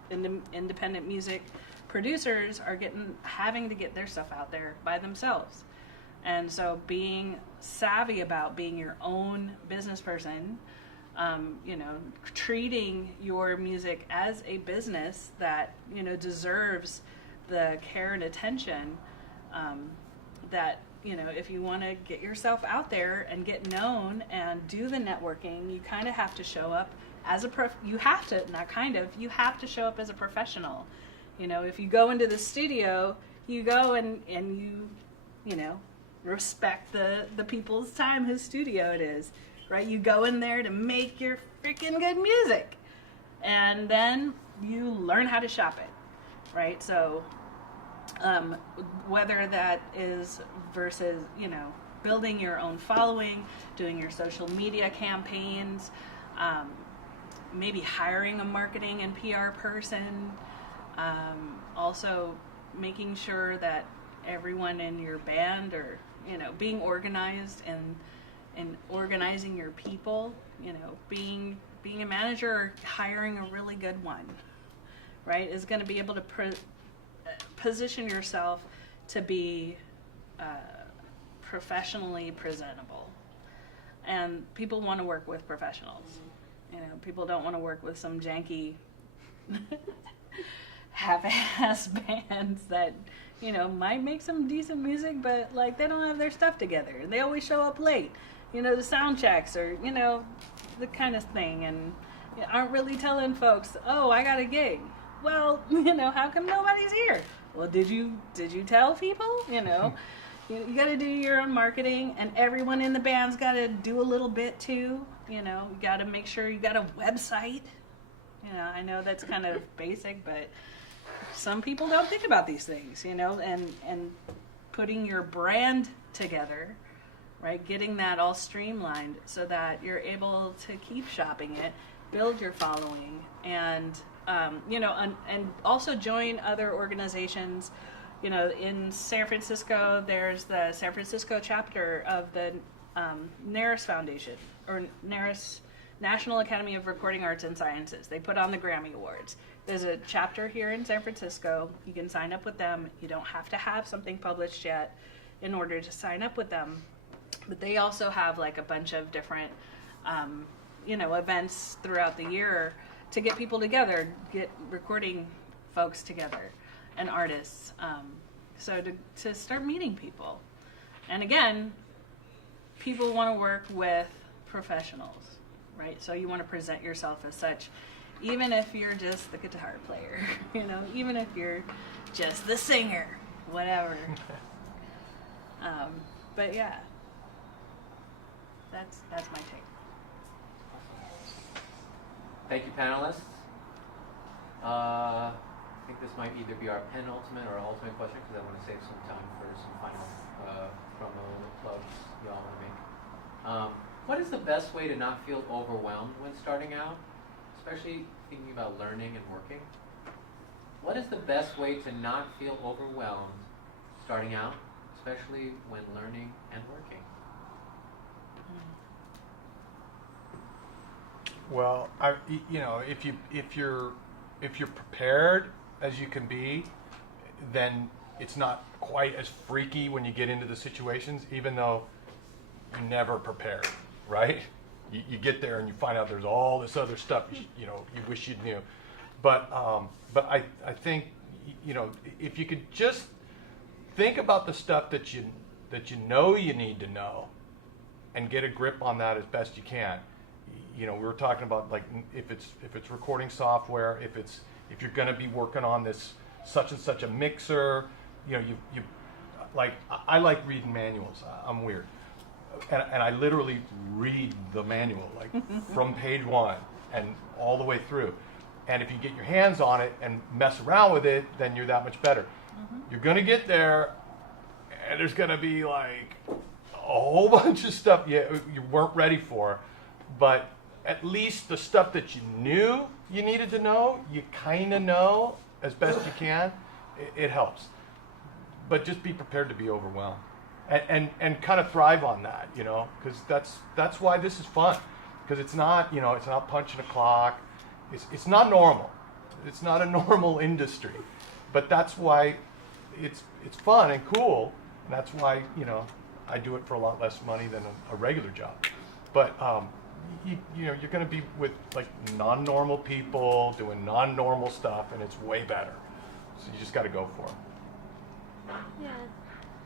independent music producers are having to get their stuff out there by themselves. And so being savvy about being your own business person, you know, treating your music as a business that, you know, deserves the care and attention, that, you know, if you want to get yourself out there and get known and do the networking, you kind of have to show up as you have to show up as a professional. You know, if you go into the studio, you go and you know, respect the people's time whose studio it is, right? You go in there to make your freaking good music, and then you learn how to shop it, right? So whether that is versus, you know, building your own following, doing your social media campaigns, maybe hiring a marketing and PR person, also making sure that everyone in your band, or, you know, being organized and organizing your people, you know, being a manager or hiring a really good one, right, is going to be able to position yourself to be professionally presentable. And people want to work with professionals. You know, people don't want to work with some janky half-ass bands that, you know, might make some decent music, but, like, they don't have their stuff together. They always show up late, you know, the sound checks, or, you know, the kind of thing. And aren't really telling folks, oh, I got a gig. Well, how come nobody's here? Well, did you tell people? You got to do your own marketing, and everyone in the band's got to do a little bit too. You got to make sure you got a website. I know that's kind of basic, but some people don't think about these things, and putting your brand together, right? Getting that all streamlined so that you're able to keep shopping it, build your following, and and also join other organizations. In San Francisco, there's the San Francisco chapter of the NARIS Foundation, or NARIS, National Academy of Recording Arts and Sciences. They put on the Grammy Awards. There's a chapter here in San Francisco. You can sign up with them. You don't have to have something published yet in order to sign up with them. But they also have like a bunch of different, events throughout the year to get people together, get recording folks together and artists. So to start meeting people. And again, people want to work with professionals, right? So you want to present yourself as such, even if you're just the guitar player, even if you're just the singer, whatever. But yeah, that's my take. Thank you, panelists. I think this might either be our penultimate or ultimate question, because I want to save some time for some final promo plugs y'all want to make. What is the best way to not feel overwhelmed when starting out, especially thinking about learning and working? What is the best way to not feel overwhelmed starting out, especially when learning and working? Well, if you're prepared as you can be, then it's not quite as freaky when you get into the situations, even though you never prepared, right? You get there and you find out there's all this other stuff you wish you knew. But I think if you could just think about the stuff that you need to know, and get a grip on that as best you can. We were talking about like if it's recording software, if you're going to be working on this such and such a mixer, you like I like reading manuals. I'm weird, and I literally read the manual like from page 1 and all the way through. And if you get your hands on it and mess around with it, then you're that much better. Mm-hmm. You're going to get there, and there's going to be like a whole bunch of stuff you weren't ready for, but at least the stuff that you knew you needed to know, you kind of know as best you can. It helps. But just be prepared to be overwhelmed. And kind of thrive on that, because that's why this is fun. Because it's not, it's not punching a clock. It's not normal. It's not a normal industry. But that's why it's fun and cool. And that's why, I do it for a lot less money than a regular job. But you're going to be with like non-normal people doing non-normal stuff, and it's way better. So you just got to go for it. Yeah,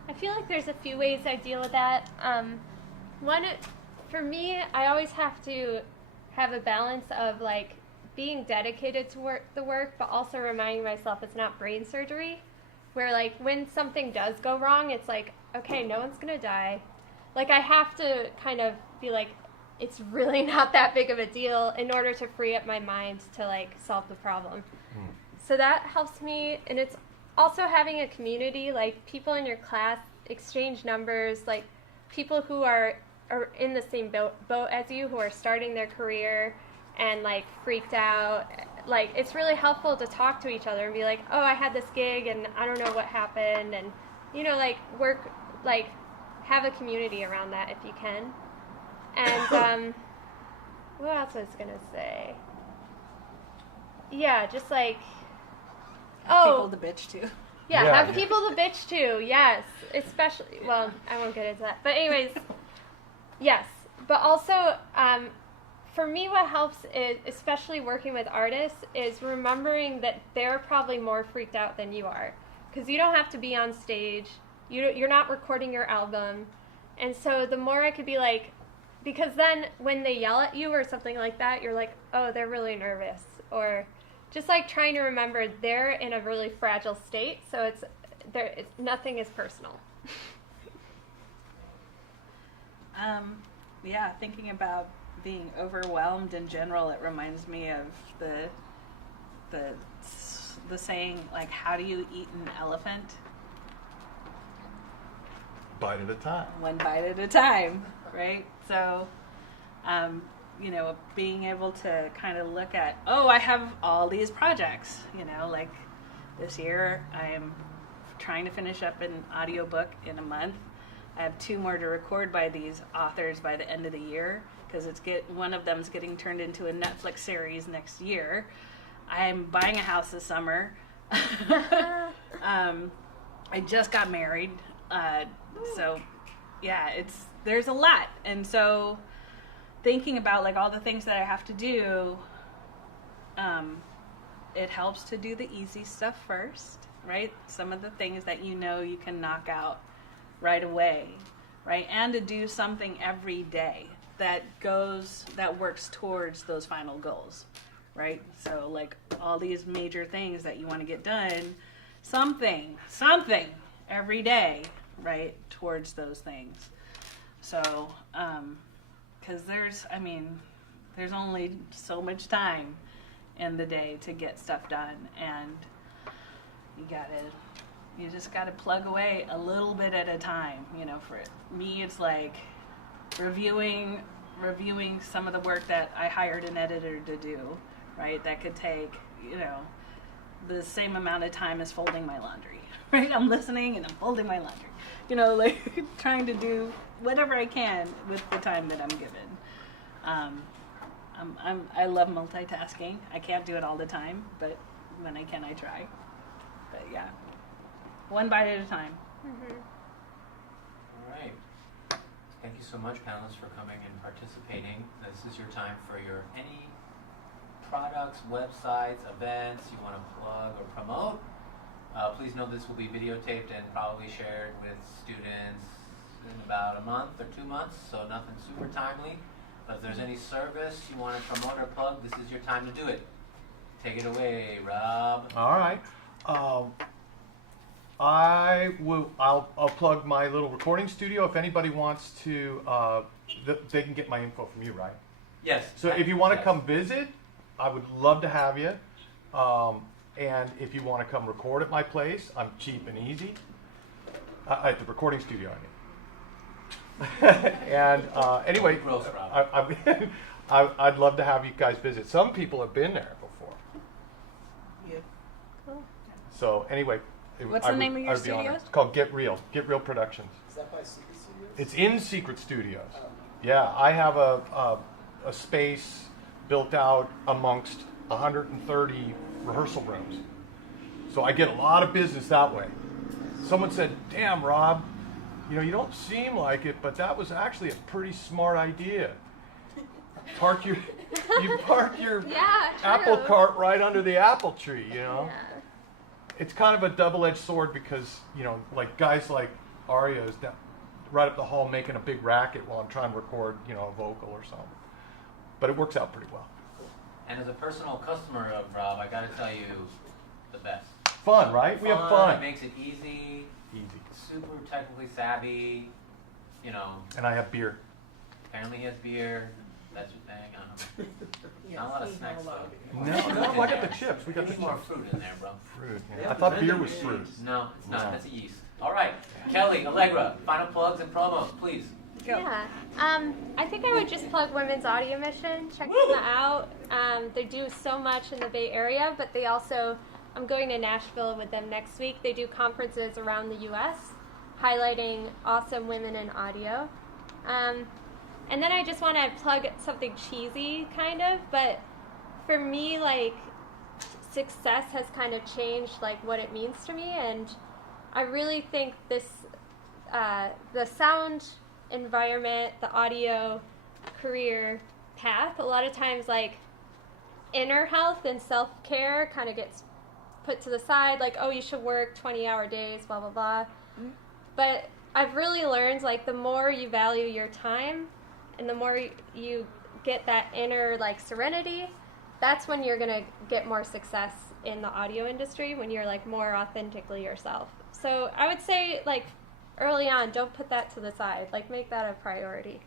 I feel like there's a few ways I deal with that. One, for me, I always have to have a balance of like being dedicated to the work, but also reminding myself it's not brain surgery. Where like when something does go wrong, it's like, okay, no one's gonna die. Like I have to kind of be like, it's really not that big of a deal in order to free up my mind to like solve the problem. So that helps me, and it's also having a community, like people in your class exchange numbers, like people who are in the same boat as you, who are starting their career and like freaked out. Like it's really helpful to talk to each other and be like, oh, I had this gig and I don't know what happened, and like work, like have a community around that if you can. And what else was I gonna say? Yeah, just like People to bitch to. Yeah, have people to bitch to. Yes, especially. Well, I won't get into that. But anyways, yes. But also, for me, what helps is, especially working with artists, is remembering that they're probably more freaked out than you are, because you don't have to be on stage. You're not recording your album, and so the more I could be like, because then when they yell at you or something like that, you're like, oh, they're really nervous. Or just like trying to remember they're in a really fragile state, so nothing is personal. Yeah, thinking about being overwhelmed in general, it reminds me of the saying, like, how do you eat an elephant? Bite at a time. One bite at a time, right? So, being able to kind of look at, oh, I have all these projects, like this year I'm trying to finish up an audiobook in a month. I have 2 more to record by these authors by the end of the year, because one of them's getting turned into a Netflix series next year. I'm buying a house this summer. I just got married. So yeah, there's a lot. And so thinking about like all the things that I have to do, it helps to do the easy stuff first, right? Some of the things that you can knock out right away, right? And to do something every day that works towards those final goals, right? So like all these major things that you want to get done, something every day, right, towards those things. So, because there's only so much time in the day to get stuff done, and you just gotta plug away a little bit at a time. For me, it's like reviewing some of the work that I hired an editor to do, right? That could take, the same amount of time as folding my laundry, right? I'm listening and I'm folding my laundry, like trying to do whatever I can with the time that I'm given. I love multitasking. I can't do it all the time, but when I can, I try. But yeah, one bite at a time. Mm-hmm. All right. Thank you so much, panelists, for coming and participating. This is your time for any products, websites, events you want to plug or promote. Please know this will be videotaped and probably shared with students in about a month or 2 months, so nothing super timely. But if there's any service you want to promote or plug, this is your time to do it. Take it away, Rob. All right. I'll plug my little recording studio. If anybody wants to, they can get my info from you, right? Yes. So if you want to come visit, I would love to have you. And if you want to come record at my place, I'm cheap and easy. At the recording studio, I mean. And anyway, Gross, Rob. I'd love to have you guys visit. Some people have been there before. Yeah. Cool. So anyway. What's the name of your I would be honored. studios? It's called Get Real Productions. Is that by Secret Studios? It's in Secret Studios. Yeah, I have a space built out amongst 130 rehearsal rooms. So I get a lot of business that way. Someone said, damn, Rob, you don't seem like it, but that was actually a pretty smart idea. You park your Yeah, true. apple cart right under the apple tree, Yeah. It's kind of a double-edged sword because, like guys like Aria is right up the hall making a big racket while I'm trying to record, a vocal or something. But it works out pretty well. And as a personal customer of Rob, I got to tell you, the best. Fun, right? We have fun. It makes it easy. Easy. Super technically savvy. And I have beer. Apparently he has beer. That's your thing. I don't know. Not a lot of snacks though. No, I got the chips. We got the Need more chips. fruit in there, bro. Fruit. Yeah. I thought beer was fruit. No, it's not. No. That's a yeast. All right, Kelly, Allegra, final plugs and promos, please. Go. Yeah. I think I would just plug Women's Audio Mission. Check them out. They do so much in the Bay Area, but they also, I'm going to Nashville with them next week. They do conferences around the U.S. highlighting awesome women in audio. And then I just want to plug something cheesy, kind of, but for me, like, success has kind of changed, like, what it means to me, and I really think this, the sound environment, the audio career path, a lot of times, like, inner health and self-care kind of gets put to the side, like, oh, you should work 20-hour days, blah, blah, blah. Mm-hmm. But I've really learned, like, the more you value your time and the more you get that inner like serenity, that's when you're gonna get more success in the audio industry, when you're like more authentically yourself. So I would say like early on, don't put that to the side. Like make that a priority.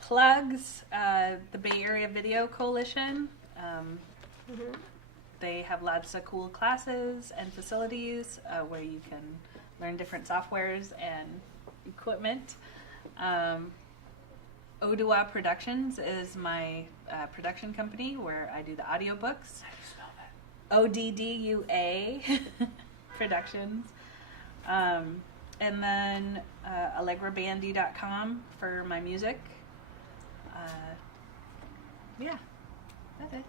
Plugs, the Bay Area Video Coalition. They have lots of cool classes and facilities where you can learn different softwares and equipment. Odua Productions is my production company where I do the audiobooks. How do you spell that? ODDUA Productions. And then AllegraBandy.com for my music. Yeah, that's it.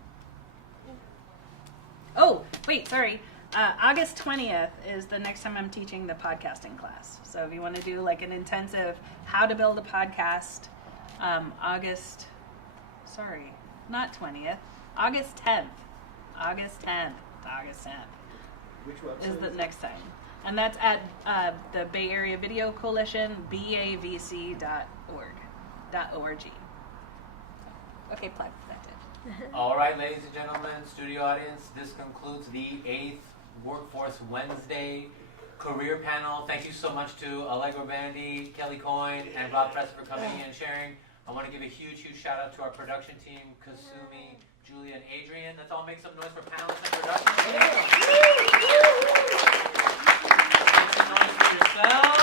Oh, wait, sorry. August 20th is the next time I'm teaching the podcasting class. So if you want to do like an intensive how to build a podcast, August 10th. August 10th. Which website? Is the next time. And that's at the Bay Area Video Coalition, bavc.org. Okay, plug. That's it. All right, ladies and gentlemen, studio audience, this concludes the 8th Workforce Wednesday career panel. Thank you so much to Allegra Bandy, Kelly Coyne, and Rob Preston for coming in and sharing. I want to give a huge, huge shout out to our production team, Kasumi, Julia, and Adrian. Let's all make some noise for panelists and production team. Make some noise for yourselves.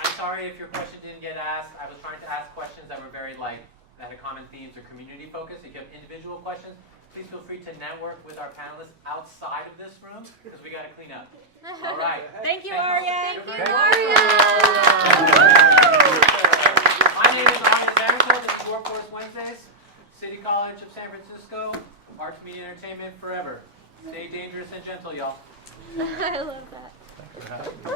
I'm sorry if your question didn't get asked. I was trying to ask questions that were very that had common themes or community focused. If you have individual questions, please feel free to network with our panelists outside of this room because we got to clean up. All right. Thank you, Arya. Thank you, Arya. My name is Arya Zanko. This is Workforce Wednesdays, City College of San Francisco, Arts, Media, Entertainment forever. Stay dangerous and gentle, y'all. I love that. Thanks for having me.